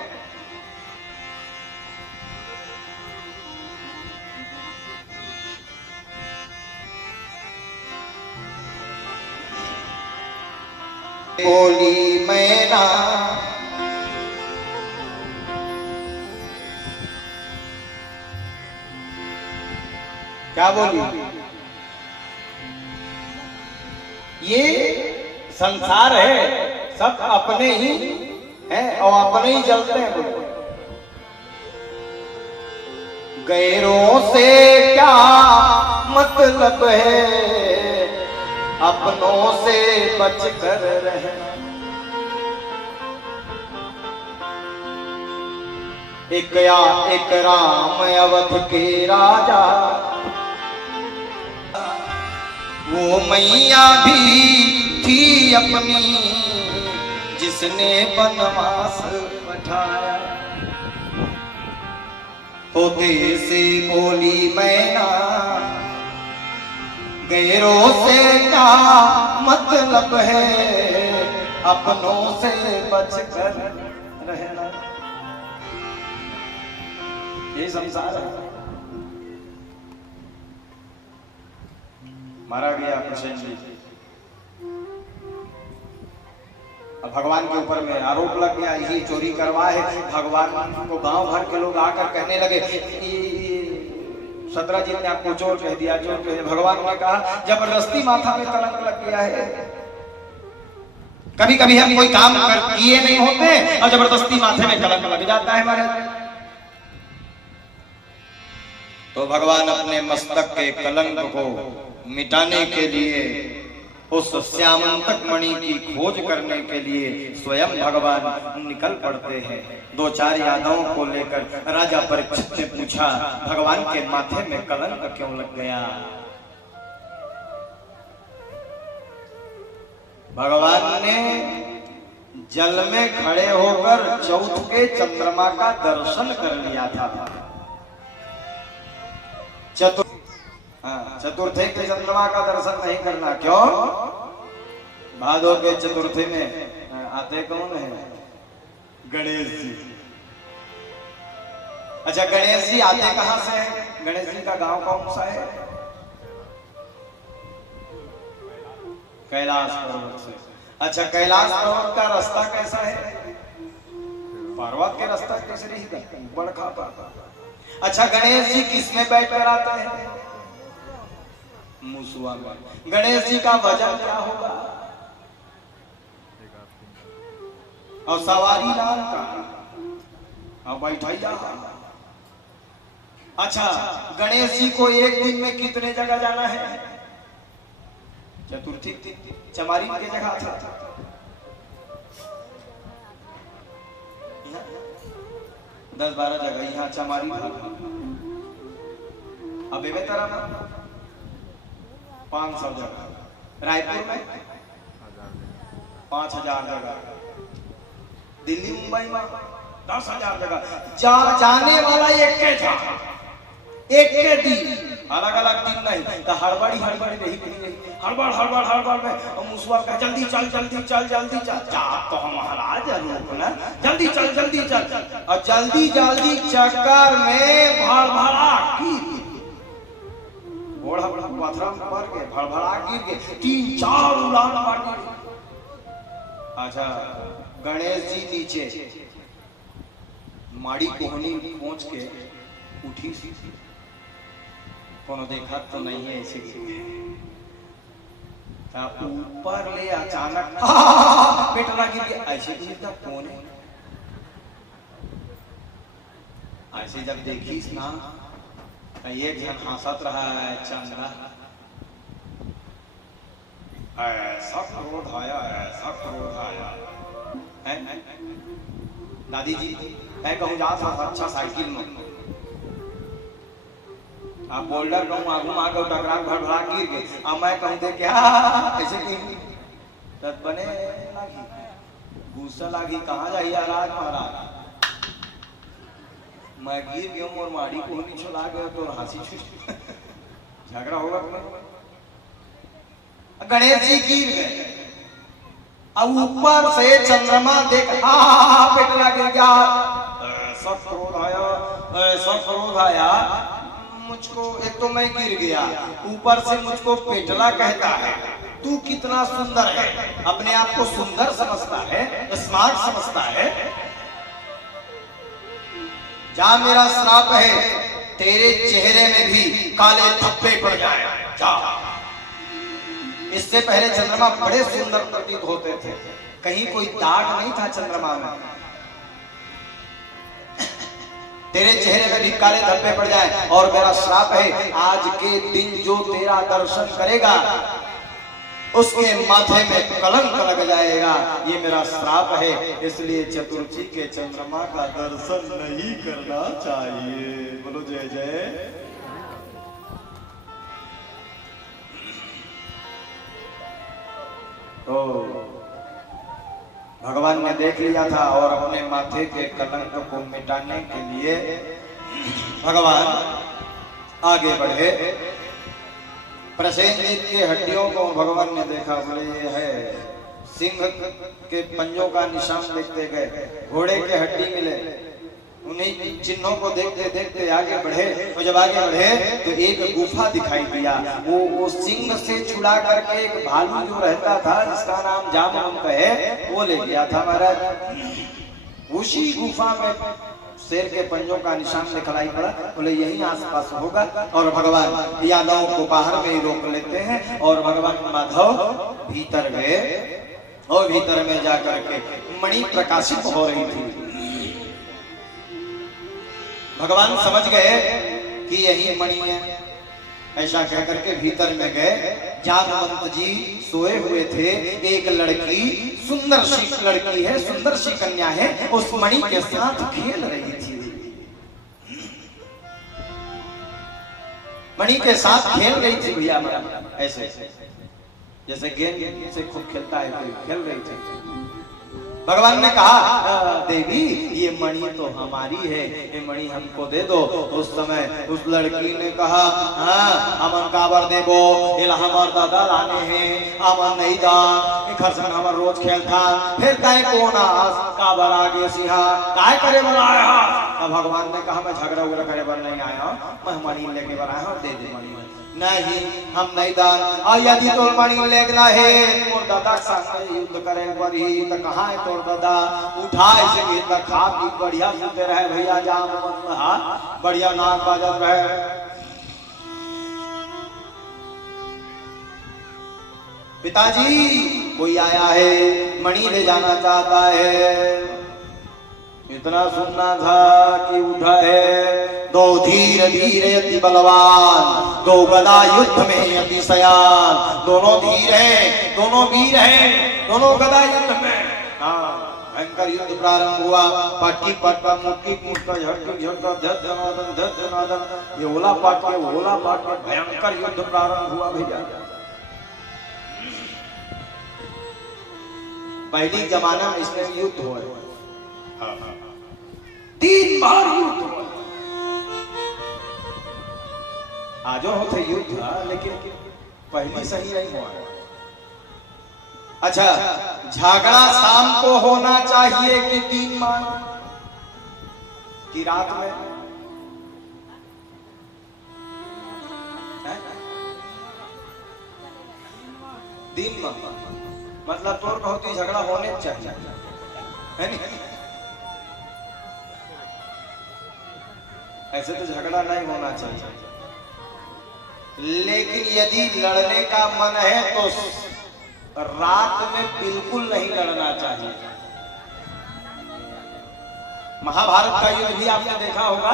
बोली मैना क्या बोली? ये संसार है, सब अपने ही हैं और अपने ही जलते हैं। गैरों से क्या मतलब है, अपनों से बच कर रहना। एक राम अवध के राजा, वो मैया भी थी अपनी जिसने वनवास पठाया। तोते से बोली मैना, गैरों से क्या मतलब है, अपनों से बच कर रहना। ये संसार है। मारा गया हुसैन जी, अब भगवान के ऊपर में आरोप लग गया, यही चोरी करवा है। भगवान को गांव भर के लोग आकर कहने लगे, सदरा जी ने आपको चोर कह दिया, चोर कह दिया। भगवान ने कहा, जबरदस्ती माथा में कलंक लग गया है। कभी कभी हम कोई काम किए नहीं होते और जबरदस्ती माथे में कलंक लग जाता है हमारे। तो भगवान अपने मस्तक के कलंक को मिटाने के लिए, उस श्यामंतक मणि की खोज करने के लिए स्वयं भगवान निकल पड़ते हैं। दो चार यादवों को लेकर राजा परीक्षित ने पूछा, भगवान के माथे में कलंक क्यों लग गया? भगवान ने जल में खड़े होकर चौथ के चंद्रमा का दर्शन कर लिया था। चतुर्थी के चंद्रमा का दर्शन नहीं करना। क्यों? भादो के चतुर्थी में आते कौन है? गणेश जी। अच्छा, गणेश जी आते कहां से है? गणेश जी का गांव कौन सा है? कैलाश पर्वत से। अच्छा, कैलाश पर्वत का रास्ता कैसा है? पर्वत के रास्ता कैसे नहीं बड़खा पापा। अच्छा, गणेश जी किसमें बैठ कर आते हैं? मुसवा में। गणेश जी का वजन क्या होगा? और सवारी नाम का और बैठाइया। अच्छा, गणेश जी को एक दिन में कितने जगह जाना है? चतुर्थी चमारी की जगह था। 10-12 जगह यहाँ चमारी अबे में तरह 500 जगह, रायपुर में 5000 जगह, दिल्ली मुंबई में 10,000 जगह। जाने वाला एक के था, एक के दिन, अलग अलग दिन नहीं। तो हड़बड़ी रही हड़बड़ में मुसवा का जल्दी चल जा तो हम महाराज रोकना, जल्दी चल। और जल्दी चक्कर में भड़भड़ा घोड़ा पत्थर पर के भड़भड़ा गिर के 3-4 उड़ान मारी। अच्छा, गणेश जी नीचे माड़ी कोहनी पहुंच के उठी, कोनो देखा तो नहीं है ऐसे। ऊपर ले अचानक पेटला गिर गया। ऐसे गिरता कौन है? ऐसे जब देखीस ना, एक जन हंसत रहा है, चंद्रा ऐसा क्रोध आया है। दादी जी मैं कहूँ जा अच्छा साइकिल में आप बोल्डर कहूँ आगू आगे टकरा भड़भड़ा गिर गए। अब मैं कहूँ दे क्या ऐसे तब बने लागी गुस्सा लागी, कहाँ जाइए राज महाराज? मैं गिर गया और माड़ी को नहीं छुला गया तो हंसी झगड़ा होगा। गणेश जी गिर गए। अब ऊपर से चंद्रमा देख पेटला गिर गया। सब क्रोध आया मुझको। एक तो मैं गिर गया, ऊपर से मुझको पेटला कहता है। तू कितना सुंदर है, अपने आप को सुंदर समझता है, स्मार्ट समझता है। जा, मेरा श्राप है तेरे चेहरे में भी काले धब्बे पड़ जाए। जा, इससे पहले चंद्रमा बड़े सुंदर प्रतीत होते थे, कहीं कोई दाग नहीं था चंद्रमा में। तेरे चेहरे पे भी काले धब्बे पड़ जाए, और मेरा श्राप है आज के दिन जो तेरा दर्शन करेगा उसके माथे में कलंक लग जाएगा, ये मेरा श्राप है। इसलिए चतुर्थी के चंद्रमा का दर्शन नहीं करना चाहिए। बोलो जय जय। तो भगवान ने देख लिया था और अपने माथे के कलंक को मिटाने के लिए भगवान आगे बढ़े। प्रसेनजीत की हड्डियों को भगवान ने देखा, बोले ये है सिंह के पंजों का निशान देखते गए, घोड़े के हड्डी मिले, उन्हीं चिन्हों को देखते देखते आगे बढ़े। तो जब आगे बढ़े तो एक गुफा दिखाई दिया, वो सिंह से छुड़ा करके एक भालू जो रहता था जिसका नाम जामवंत है वो ले गया था महाराज। उसी गुफा में शेर के पंजों का निशान दिखलाई पड़ा, बोले यही आसपास होगा। और भगवान यादवों को बाहर में ही रोक लेते हैं और भगवान माधव भीतर गए और भीतर में जाकर के मणि प्रकाशित हो रही थी। भगवान समझ गए कि यही मणि है, ऐसा कहकर के भीतर में गए। जामवंत जी सोए हुए थे, एक लड़की सुंदर सी लड़की है, सुंदर सी कन्या है, उस मणि के साथ खेल रही थी। मणि के साथ खेल रही थी भैया, ऐसे जैसे गेंद से खूब खेलता है तो खेल रही थी। भगवान ने कहा देवी ये मणि तो हमारी है, ये मणि हमको दे दो। उस समय उस लड़की ने कहा हाँ अमन काबर देबो, इला हमार दादा लाने हैं, अमन नहीं दान घर से हमार रोज खेलता, फिर तय कोना काबर आगे सिहा काय करे बनाया। अब भगवान ने कहा मैं झगड़ा उगड़ा करे बर नहीं आया, मैं मणि लेके बर आया हूं, दे दे मणि। नहीं हम नहीं दान, और यदि तोर मणि लेगना है तोर दादा संग युद्ध करे पड़ी तो कहां है तोर दादा, उठा इसे तो खा पी बढ़िया सुते रहे भैया, जाम बढ़िया नाम बाजत रहे। पिताजी कोई आया है, मणि ले जाना चाहता है। इतना सुनना था कि उठा है, दो धीर वीर अति बलवान, दो गदा युद्ध में अति सयान। दोनों धीर हैं, दोनों वीर हैं, दोनों गदा युद्ध में। हाँ भयंकर युद्ध प्रारंभ हुआ। पाटी पाटा मुक्की मुक्का झटकी झटका धनादन धनादन, ये ओला पाट के ओला पाट के भयंकर युद्ध प्रारंभ हुआ भैया। पहली जमाना में इसमें युद्ध हुआ, 3 बार युद्ध हुआ। आजो होते युद्ध लेकिन पहली सही नहीं हुआ। अच्छा झगड़ा शाम को होना चाहिए कि 3 बार की रात में? दिन में मतलब तोर बहुत ही झगड़ा होने चाहिए है नहीं? ऐसे तो झगड़ा नहीं होना चाहिए, लेकिन यदि लड़ने का मन है तो रात में बिल्कुल नहीं लड़ना चाहिए। महाभारत का युद्ध भी आपने देखा होगा,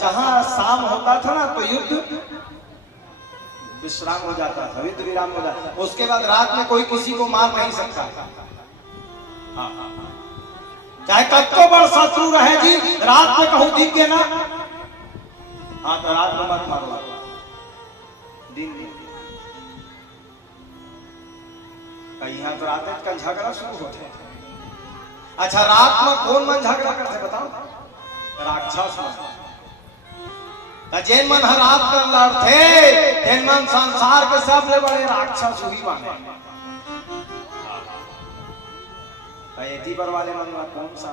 जहां शाम होता था ना तो युद्ध विश्राम हो जाता था, युद्ध विराम हो जाता था। उसके बाद रात में कोई किसी को मार नहीं सकता। हाँ चाहे कत्तो बड़ शत्रु रहे जी, रात में कहूं दिख गए ना, हाँ तो रात में मत मारो, दिन यहाँ तो रात का झगड़ा शुरू होते हैं। अच्छा रात में कौन मन झगड़ा करते बताओ? राक्षस जैन मन रात कर लड़ते, जैन मन संसार के सबसे बड़े राक्षस हुई बने। यति पर वाले मन में कौन सा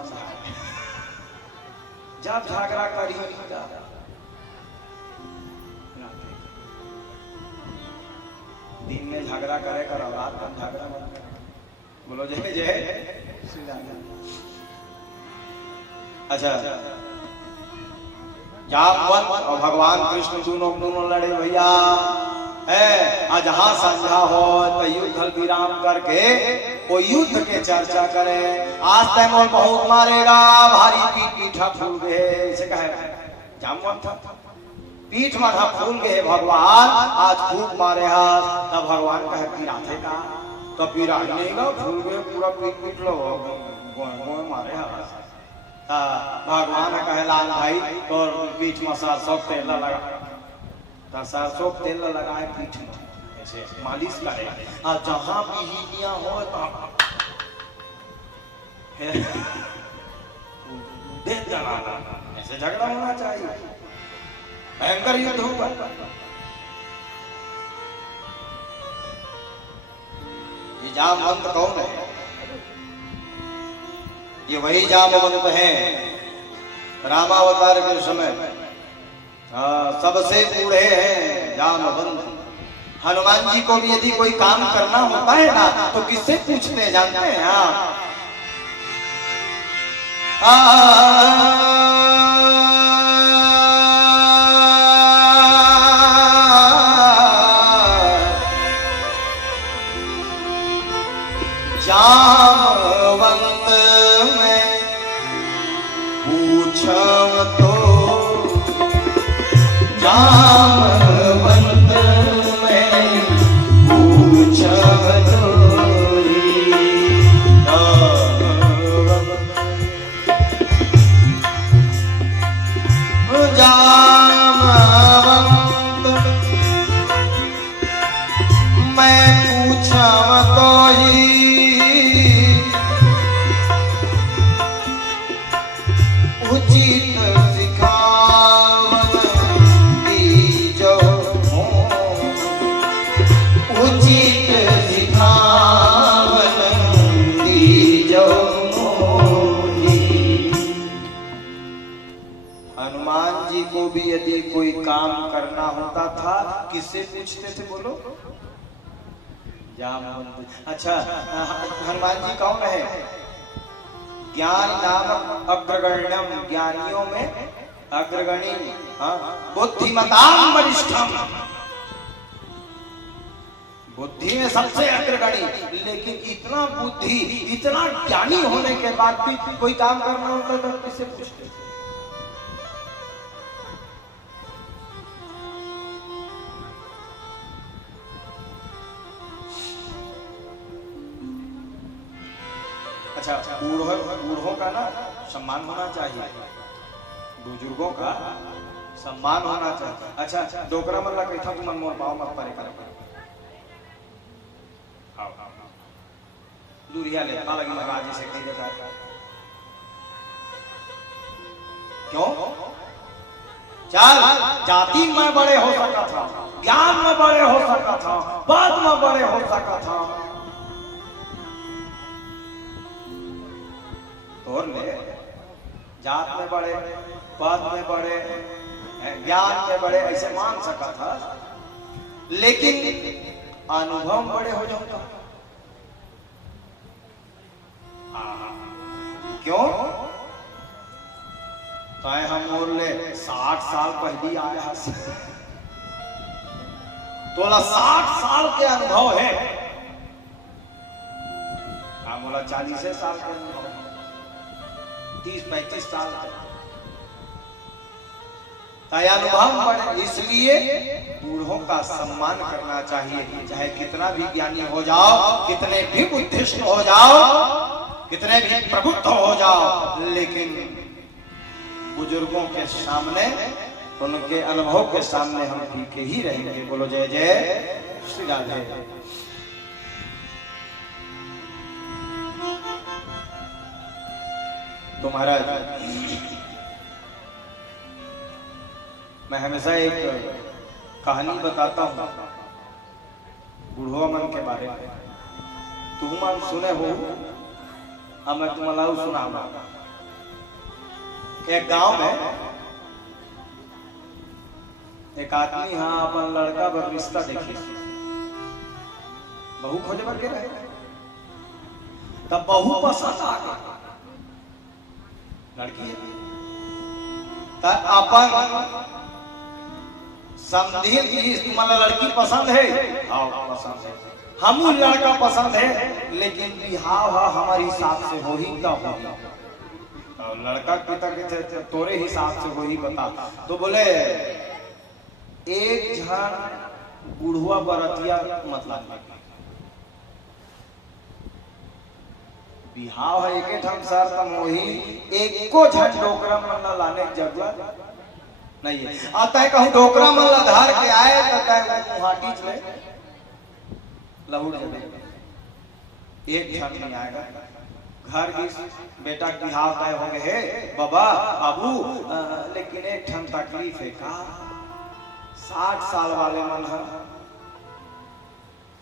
जब झगड़ा करी दिन में झगड़ा करे कर, रात में झगड़ा मत। बोलो जय जय। अच्छा जामवंत और भगवान कृष्ण दोनों लड़े भैया। है जहाँ संझा हो तो युद्ध विराम करके वो युद्ध के चर्चा करे। आज तय मोल बहुत मारेगा भारी पीठ पीठा फूल गए से कहे जामवन था पीठ माथा फूल गए भगवान आज खूब मारे हाथ। तब भगवान कहे पीराथे का तो पीरा नहीं गा फूल गए पूरा पीठ पीठ लो मारे हाथ। भगवान कहे लाल भाई तो पीठ में सरसों तेल लगा तो सरसों तेल लगाए पीठ में ऐसे मालिश करे और जहां भी हिलिया हो दे जलाना ऐसे झगड़ा होना चाहिए भयंकर युद्ध होगा। ये जामवंत कौन है? ये वही जामवंत है रामावतार के समय सबसे बूढ़े हैं जामवंत। हनुमान जी को भी यदि कोई काम करना होता है ना तो किससे पूछते हैं जानते हैं आप? जामवंत में पूछो तो जामवंत में पूछो तो जामवंत मैं पूछा तो ही उचित सिखावन दीजो उचित सिखावन दीजो। हनुमान जी को भी यदि कोई काम करना होता था किससे पूछते थे बोलो? जामवंत। अच्छा हनुमान जी कौन है? ज्ञान नामक अग्रगण्यम ज्ञानियों में अग्रगणी बुद्धिमताम वरिष्ठम बुद्धि में सबसे अग्रगणी। लेकिन इतना बुद्धि इतना ज्ञानी होने के बाद भी कोई काम करना होता तो किससे पूछते? अच्छा बूढ़ों का ना सम्मान होना चाहिए, बुजुर्गों का सम्मान होना चाहिए। अच्छा डोकरा मल्ला कैथा तुम मन मोर पाव मत परे कर दूरिया ले अलग महाराज से कह देता क्यों? चल जाति में बड़े हो सका था, ज्ञान में बड़े हो सका था, पद में बड़े हो सका था और ले जात में बड़े पद में बड़े ज्ञान में बड़े ऐसे मान सका था, लेकिन अनुभव में बड़े हो जाता क्यों? तो हम और ले 60 साल पहले आया तोला 60 साल के अनुभव है, हम बोला 40 साल के अनुभव 30-35 साल अनुभव बढ़े। इसलिए बूढ़ों का सम्मान करना चाहिए, चाहे कितना भी ज्ञानी हो जाओ, कितने भी बुद्धिस्ट हो जाओ, कितने भी प्रबुद्ध हो जाओ, लेकिन बुजुर्गों के सामने उनके अनुभव के सामने हम फीके ही रहेंगे। बोलो जय जय श्री राधे। तो महाराज मैं हमेशा एक कहानी बताता हूँ बूढ़वा मन के बारे में, तुम हम सुने हो अब मैं तुम्हारा सुनाऊंगा। एक गांव में एक आदमी हाँ अपन लड़का पर रिश्ता देखी, बहू खोजे बर के रहे, तब बहू पसंद आ गई लड़की अपन समझी तुम्हारा लड़की पसंद है, हाँ पसंद है, हमू लड़का पसंद है, लेकिन बिहाव हमारे हिसाब से हो ही तो होगी। लड़का पिता के तोरे हिसाब से वही बता। तो बोले एक झन बुढ़वा बरतिया मतलब बिहाव है एक ढंग सर तम वही एको झन डोकरा मन लाने की जरूरत नहीं है। आता है कहूँ डोकरा मन ला धार के आए तो तय मुहाटी चले लहू एक झन नहीं आएगा। घर की बेटा की हाल तय हो गए है बाबा बाबू, लेकिन एक ठन तकलीफ है का 60 साल वाले मन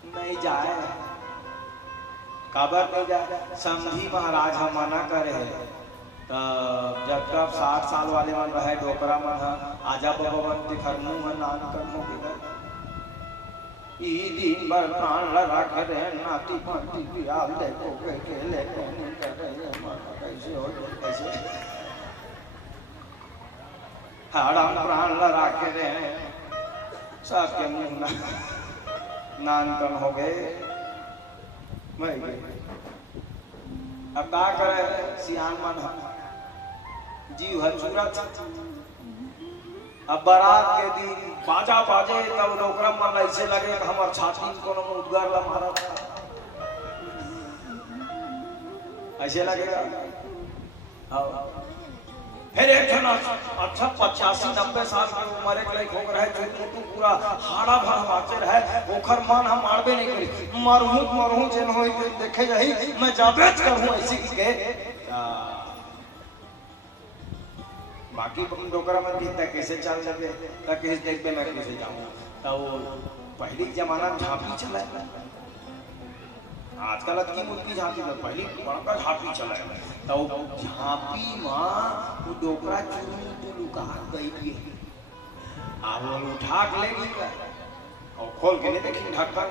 नहीं जाए, काबर नहीं जाए, समझी महाराज हम मना करे है। तो जब तक 60 साल वाले मन रहे डोकरा मन आजा बाबा मन दिखर मुंह नान कर हो गए दिन भर प्राण लगा करे नाती पाती बिहार देखो के लेको नहीं करे कैसे हो कैसे हराम प्राण लगा के रहे सबके मुंह नान कन हो गए। मैं अब क्या करे सियान मन जीव हचूरा। अब बारात के दिन बाजा बाजे तब डोकरा मन ऐसे लगे कि हमार छाती कोनो उद्गार ला मारा ऐसे लगेगा। फिर एक जन अच्छा 85-90 साल की उम्र के लायक हो रहा है जो पूरा हाड़ा भर बाचे रहे ओखर मन हम मारबे नहीं करी मरहूं जन होई देखे रही मैं जाबेच करहूं ऐसी के बाकी डोकरा मन दिखता कैसे चल जाते तक कैसे देखते मैं कैसे जाऊं। तो वो पहली जमाना झांपी चला है, आजकल अतकी मुल्की झांपी तो पहली बड़का झांपी चला है। तो झांपी मां वो डोकरा चुरू तो लुका गई थी अब वो उठा के ले गई और खोल के नहीं देखी ढक्कन।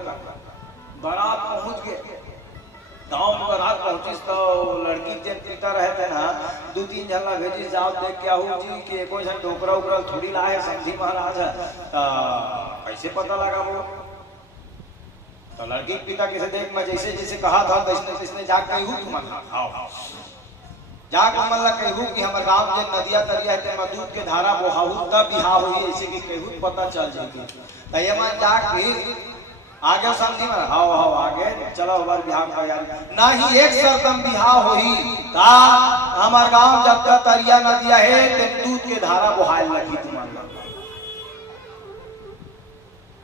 बारात पहुंच गए गाँव में, बारात पहुंची तो लड़की जब पिता रहते ना 2-3 जन ला भेजी जाओ देख के आहू जी के कोई जन डोकरा उकरा थोड़ी लाए समझी महाराज कैसे पता लगा वो। तो लड़की पिता किसे देख मैं जैसे जैसे कहा था तैसने जाके कहू तुम आओ जाके मन ला कहू कि हमर गांव के नदिया तरिया है में दूध के धारा बहाऊ तब बिहाव हुई ऐसे कि कहू पता चल जाती। तो ये मन जाके आगे समझी में हाओ हाओ आगे चलो हमार बिहाव तैयारी नहीं एक सरदम बिहाव होई ता हमार गांव जब तक तरिया नदिया है ते दूध के धारा बहाय लगी तुम्हारा।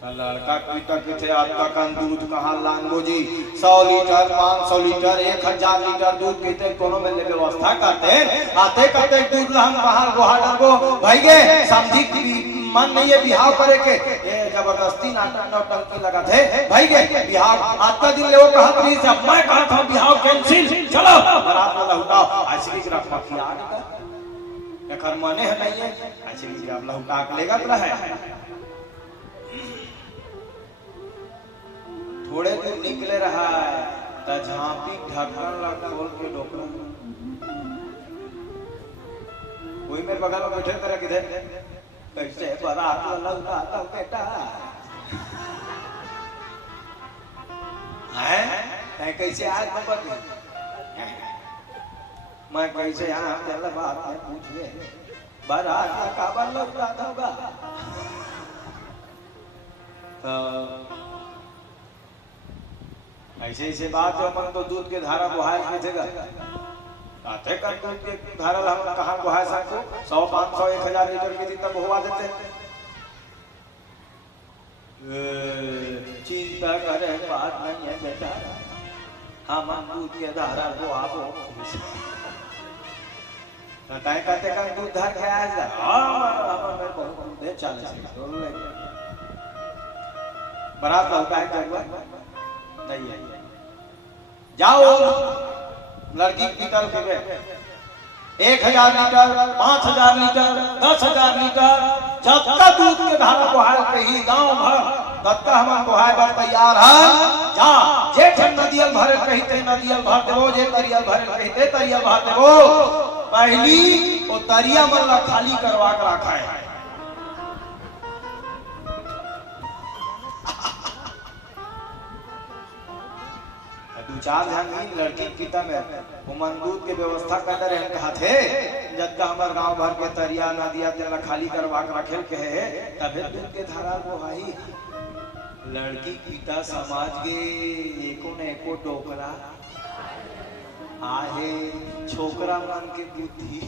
लड़का पिता के थे आज का दूध कहाँ लांगो जी 100 लीटर 500 लीटर 1000 लीटर दूध पीते कोनो में व्यवस्था करते आते करते दूध हम कहाँ गुहा डरबो भाई गे समझी मन नहीं है बिहाव करे के जबरदस्ती नौटंकी लगा थे भाई के बिहाव आज का दिन ले वो कहा प्लीज अब मैं कहा था बिहाव कैंसिल चलो बारात वाला उठाओ ऐसे की रख मत यार एकर मने है नहीं है ऐसे की आप लहुटा के लेगा तो है। थोड़े दूर निकले रहा है त झांपी ढक्कन लगा खोल के डोकरा कोई मेरे बगल में बैठे तरह किधर कैसे बारात वाला उठाता बेटा है कैसे आज नंबर मैं कैसे यहाँ पहले बात में पूछ ले बारात का काबर लग रहा होगा। ऐसे ऐसे बात है मन तो दूध के धारा बुहाय भेजेगा आते कर दूध के धारा हम कहाँ बुहाय सकते 100 500 1000 लीटर के दिन तब हुआ देते चिंता करे बात नहीं है बेटा हम दूध के धारा को आपो ताई कहते कर दूध धार के आ जा हां मैं बहुत दे 40 ले बारात लौटा है जरूरत नहीं है जाओ लड़की पीतल के 1000 लीटर 5000 लीटर 10000 लीटर जब तक दूध के धारा बहाल कहीं गांव भर तब तक हम बहाय बर तैयार है जा जेठ नदियल भर कहते नदियल भर देवो जे तरियल भर कहते तरियल भर देवो पहली वो तरिया मन ला खाली करवा के रखा है चार झांगी लड़की पिता में वो मंदूद के व्यवस्था कर रहे कहा थे जब का हमारे गांव भर के तरिया नदिया तेरा खाली करवा के रखेल के है तबे दूध के धारा को आई लड़की पिता समाज के एको न एको डोकरा आहे छोकरा मन के बुद्धि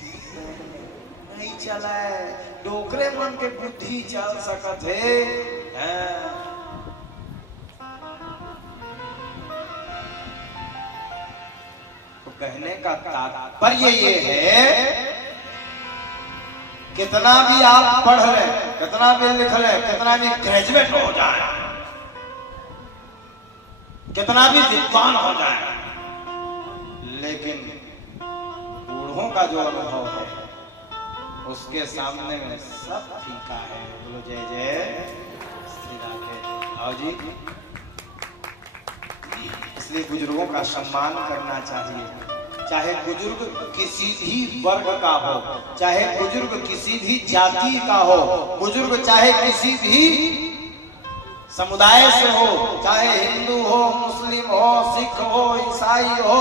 नहीं चला है डोकरे मन के बुद्धि चल सकत है। कहने का तात्पर्य ये है कितना भी आप पढ़ ले कितना भी लिख ले कितना भी ग्रेजुएट हो जाए कितना भी विद्वान हो जाए लेकिन बूढ़ों का जो अनुभव है उसके सामने में सब फीका है। बोलो जय जय श्री राधे। आओ जी इसलिए बुजुर्गों का सम्मान करना चाहिए, चाहे बुजुर्ग किसी भी वर्ग का हो, चाहे बुजुर्ग किसी भी जाति का हो, बुजुर्ग चाहे किसी भी समुदाय से हो, चाहे हिंदू हो, मुस्लिम हो, सिख हो, ईसाई हो,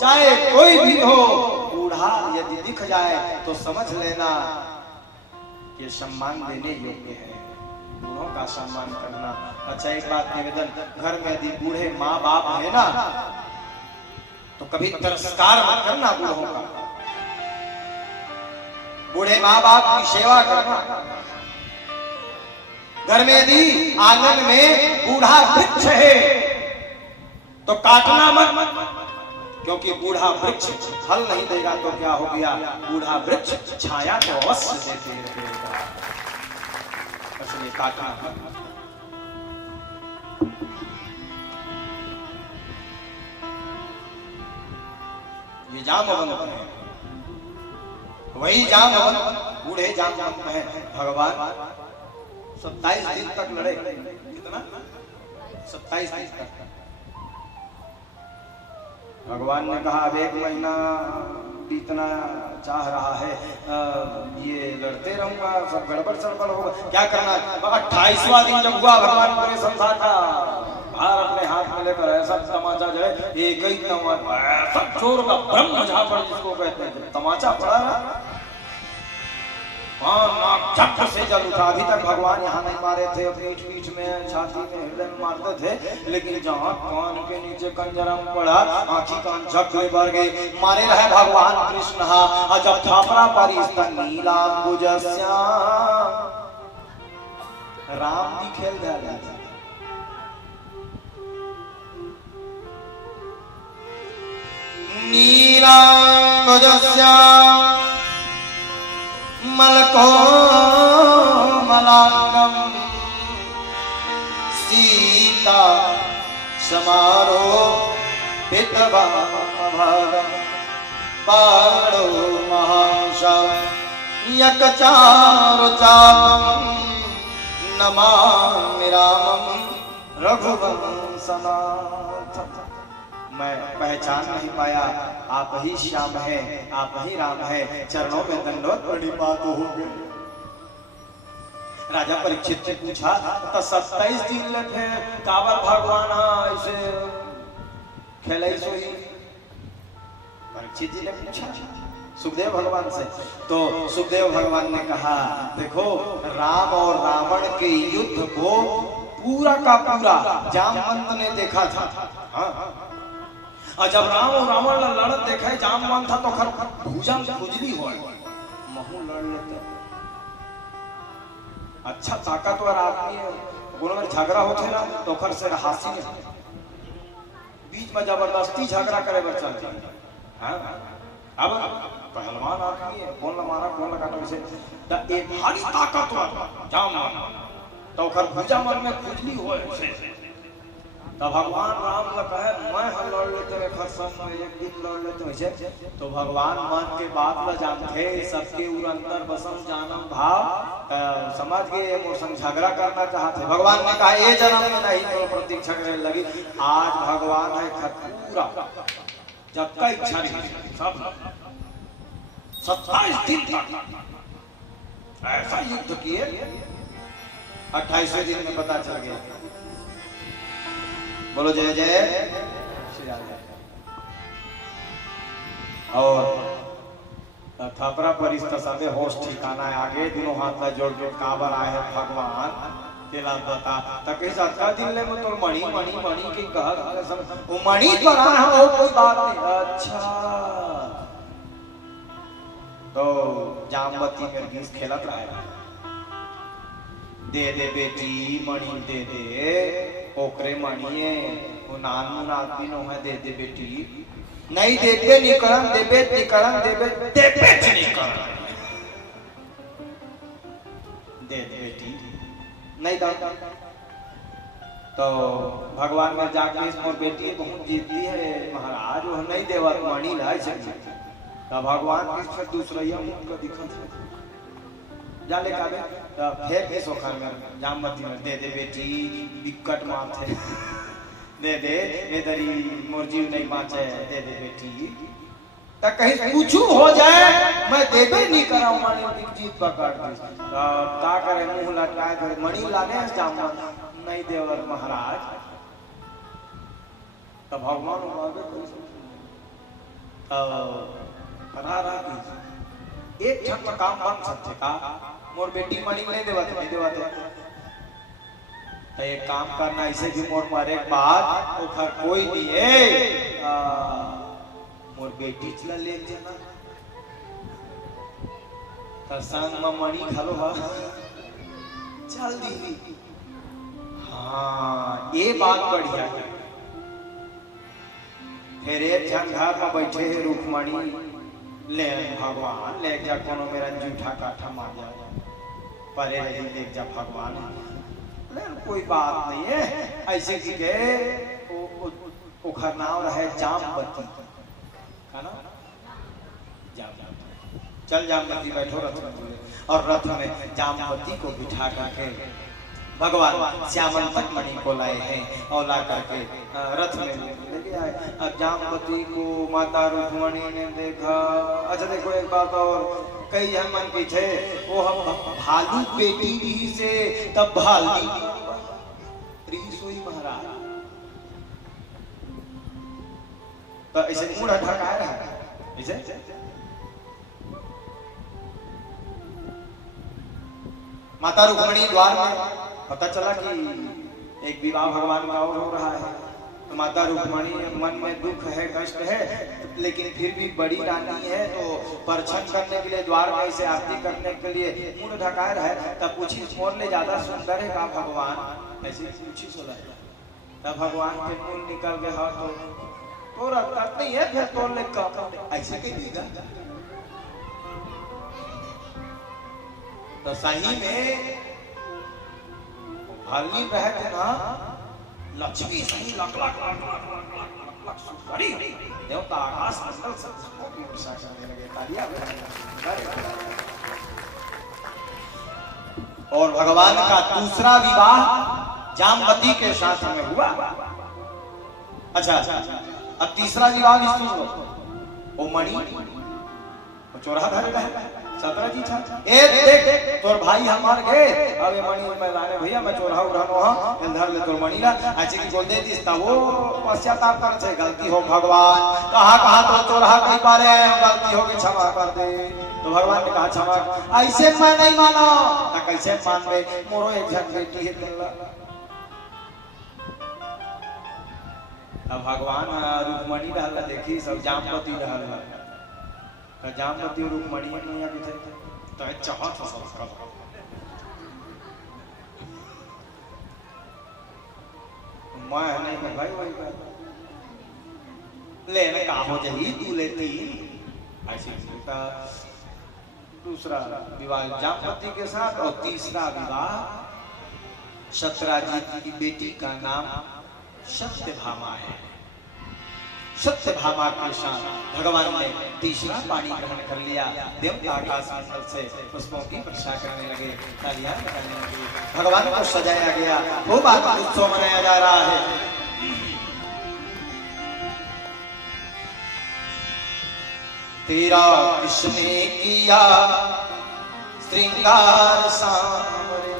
चाहे कोई भी हो, बूढ़ा यदि दिख जाए तो समझ लेना ये सम्मान देने योग्य है। बूढ़ों का सम्मान करना। अच्छा एक बात निवेदन, घर में यदि बूढ़े माँ बाप है ना तो कभी तिरस्कार मत करना बूढ़ों का। बूढ़े माँ बाप की सेवा करना। घर में यदि आंगन में बूढ़ा वृक्ष है तो काटना मत, क्योंकि बूढ़ा वृक्ष फल नहीं देगा तो क्या हो गया, बूढ़ा वृक्ष छाया तो अवश्य देगा, इसलिए काटना मत। ये जामवंत है, वही जामवंत बूढ़े जामवंत है। भगवान 27 दिन तक लड़े। कितना? 27 दिन तक। भगवान ने कहा अब 1 महीना बीतना चाह रहा है, ये लड़ते रहूंगा, सब गड़बड़ सड़बड़ होगा, क्या करना। 28वां दिन जब हुआ, भगवान पूरे संसार का भार अपने हाथ में लेकर ऐसा तमाचा जो है, एक ही तमाचा, ऐसा चोर का ब्रह्म झापड़ जिसको कहते हैं, तमाचा पड़ा ना, झट से जल उठा। अभी तक भगवान यहाँ नहीं मारे थे, पीठ पीठ में, छाती में, हृदय में मारते थे, लेकिन जहाँ कान के नीचे कंजरम पड़ा, आंखी कान झक भर गए, मारे रहे भगवान कृष्ण। हा जब थापरा पर नीलांबुज श्याम राम भी खेल गया। नीलांबुज श्याम मलको मलांगम सीता समारो पितभागम पाणो महाशा यकचारु चापम नमामि रामं रघुवंशनाथम। मैं पहचान नहीं पाया, आप ही श्याम है, आप ही राम है, चरणों में दंडवत प्रणिपात हो गए। राजा परीक्षित ने पूछा तो 27 दिन लगे काबर भगवान ऐसे खेले सोई। परीक्षित जी ने पूछा सुखदेव भगवान से, तो सुखदेव भगवान ने कहा देखो राम और रावण के युद्ध को पूरा का पूरा जामवंत ने देखा था। और जब राम और रावण लड़त देखे जामवंत था तो खर भुजा में खुजली हो महू लड़ लेते। अच्छा ताकतवर आदमी है, दोनों में झगड़ा होते ना तो खर से हासी में बीच में जबरदस्ती झगड़ा करे बच्चा। अब पहलवान आदमी है, कौन मारा कौन लगाना वैसे एक भारी ताकतवर जामवंत तो खर भुजा मन में खुजली हो। तो भगवान राम ने कहे मैं हम लड़ लेते हैं खरसन में, एक दिन लड़ लेते वैसे। तो भगवान मन के बात न जानते, सबके उर अंतर बसम जानम भाव समझ गए, मोर संग झगड़ा करना चाहते। भगवान ने कहा ये जन्म में नहीं, तो प्रतीक्षा करने लगी। आज भगवान है पूरा जब का इच्छा नहीं सब 27 दिन तक ऐसा युद्ध किए, 28वें दिन में पता चल गया। बोलो जय जय से ज्यादा। और थपरा पर इस तसाबे होश ठिकाना है आगे दिनों हाथ में जोड़ के काबर आए हैं भगवान तेला बता तक इस अक्का दिन ले में तो मणि मणि मणि की कहा सब वो मणि पर आए हैं और कोई बात नहीं। अच्छा तो जामवती नरगिस खेलत रहा दे दे बेटी मणि दे दे ओकरे मणि वो नान आदमी नो है दे दे बेटी नहीं देते निकरण देवे निकरण देवे देवे निकरण दे दे बेटी नहीं दाता। तो भगवान में जाके इस मोर बेटी बहुत जीती है महाराज वो नहीं देवा मणि ला सके तो भगवान किस फिर दूसरा ये उनको दिखत है जा ले काबे तो फिर के सोखर में जामवती में दे दे बेटी विकट मार थे दे दे ये दरी मोर जीव नहीं बाँचे दे दे बेटी तक कहीं पूछू हो जाए मैं देवे नहीं कराऊं माने जीत पकड़ दी का करे मुंह लटकाए फिर मणि लाने जाऊंगा नहीं देवर महाराज तो भगवान बाबे बनारा की एक क्षण में काम बन सकते का मोर बेटी मणि नहीं देवत नहीं देवत तो एक काम करना ऐसे भी मोर मारे के बाद वो घर कोई नहीं है मोर बेटी चला ले जाना तो संग में मणि खालो हा चल दी। हाँ ये बात बढ़िया है। फिर एक जन घर में बैठे है रुक्मणी ले भगवान ले जा कोनो मेरा जूठा काठा मार जा परे रही ले जा भगवान ले कोई बात नहीं है ऐसे की के उखर नाम रहे जामवती है ना जामवती चल जामवती बैठो रथ में और रथ में जामवती को बिठा करके भगवान श्यामंतक मणि को लाए हैं और ला करके रथ में लेके आए। अब जामवती को माता रुक्मणी ने देखा। अच्छा देखो एक बात और कई हम मन पीछे वो हम भालू बेटी भी से तब भाली सोई महाराज तो ऐसे मुंह ढकाए रहा ऐसे माता रुक्मणी द्वार में पता चला कि एक विवाह भगवान का और हो रहा है तो माता रुक्मणी मन में दुख है कष्ट है लेकिन फिर भी बड़ी रानी है तो परछन करने के लिए द्वार में इसे आरती करने के लिए मुंह ढकाए रहे तब पूछी मोर ले ज्यादा सुंदर है का भगवान ऐसे पूछी सोला तब भगवान के मुंह निकल गया हाँ तो रखता नहीं है फिर तो ले कम ऐसे कह दीगा तो सही में हल्ली रहते ना लक्ष्मी सही लक लक लक सुंदरी देवता आकाश मंडल सबको भी वर्षा करने लगे तालियां बजाने। और भगवान का दूसरा विवाह जामवती के साथ में हुआ। अच्छा अब तीसरा विवाह भी सुन लो। ओ मणि वो चोरा धरे रहे सतरा जी था ए देख तोर भाई हमार गए अब ये मणि में लाने भैया मैं चोरा उड़ानो हां इधर ले तोर मणि ला ऐसे की बोल दे दिस ता वो पश्चाताप कर छे गलती हो भगवान कहा तो चोरा कई पारे गलती हो गई क्षमा कर दे। तो भगवान ने कहा क्षमा ऐसे मैं नहीं मानो ता कैसे मान में मोरो एक जन बेटी है तेला। अब भगवान रुक्मणी डाल देखी सब जामवती डाल तो जामवती रुक्मणी मैया भी थे तो है चाहत संस्कार मैं नहीं मैं भाई वही बात लेने का हो जाई तू लेती ऐसी का दूसरा विवाह जामवती के साथ और तीसरा विवाह सत्यराजीत की बेटी का नाम सत्यभामा है। सत्यभामा के साथ भगवान ने तीसरा पानी ग्रहण कर लिया। देवता आकाश मंडल से पुष्पों की वर्षा करने लगे तालियां बजाने लगे भगवान को सजाया गया खूब आनंद उत्सव मनाया जा रहा है। तेरा किसने किया श्रृंगार सांवरे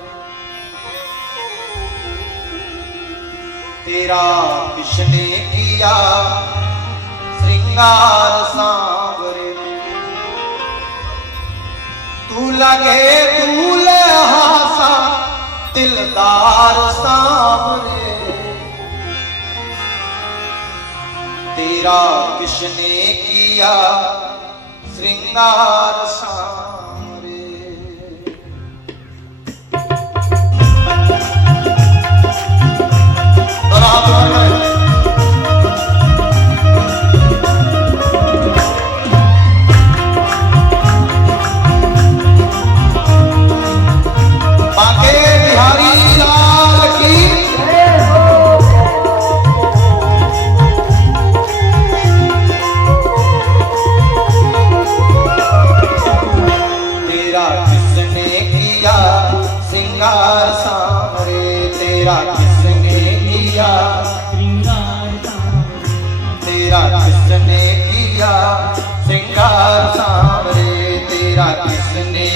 तेरा किसने किया श्रृंगार सांवरे, तू लगे दूल्हा सा दिलदार सांवरे, तेरा किसने किया श्रृंगार सांवरे। बांके बिहारी लाल की तेरा किसने किया श्रृंगार सांवरे, तेरा किसने किया तेरा किसने किया श्रृंगार सांवरे, तेरा किसने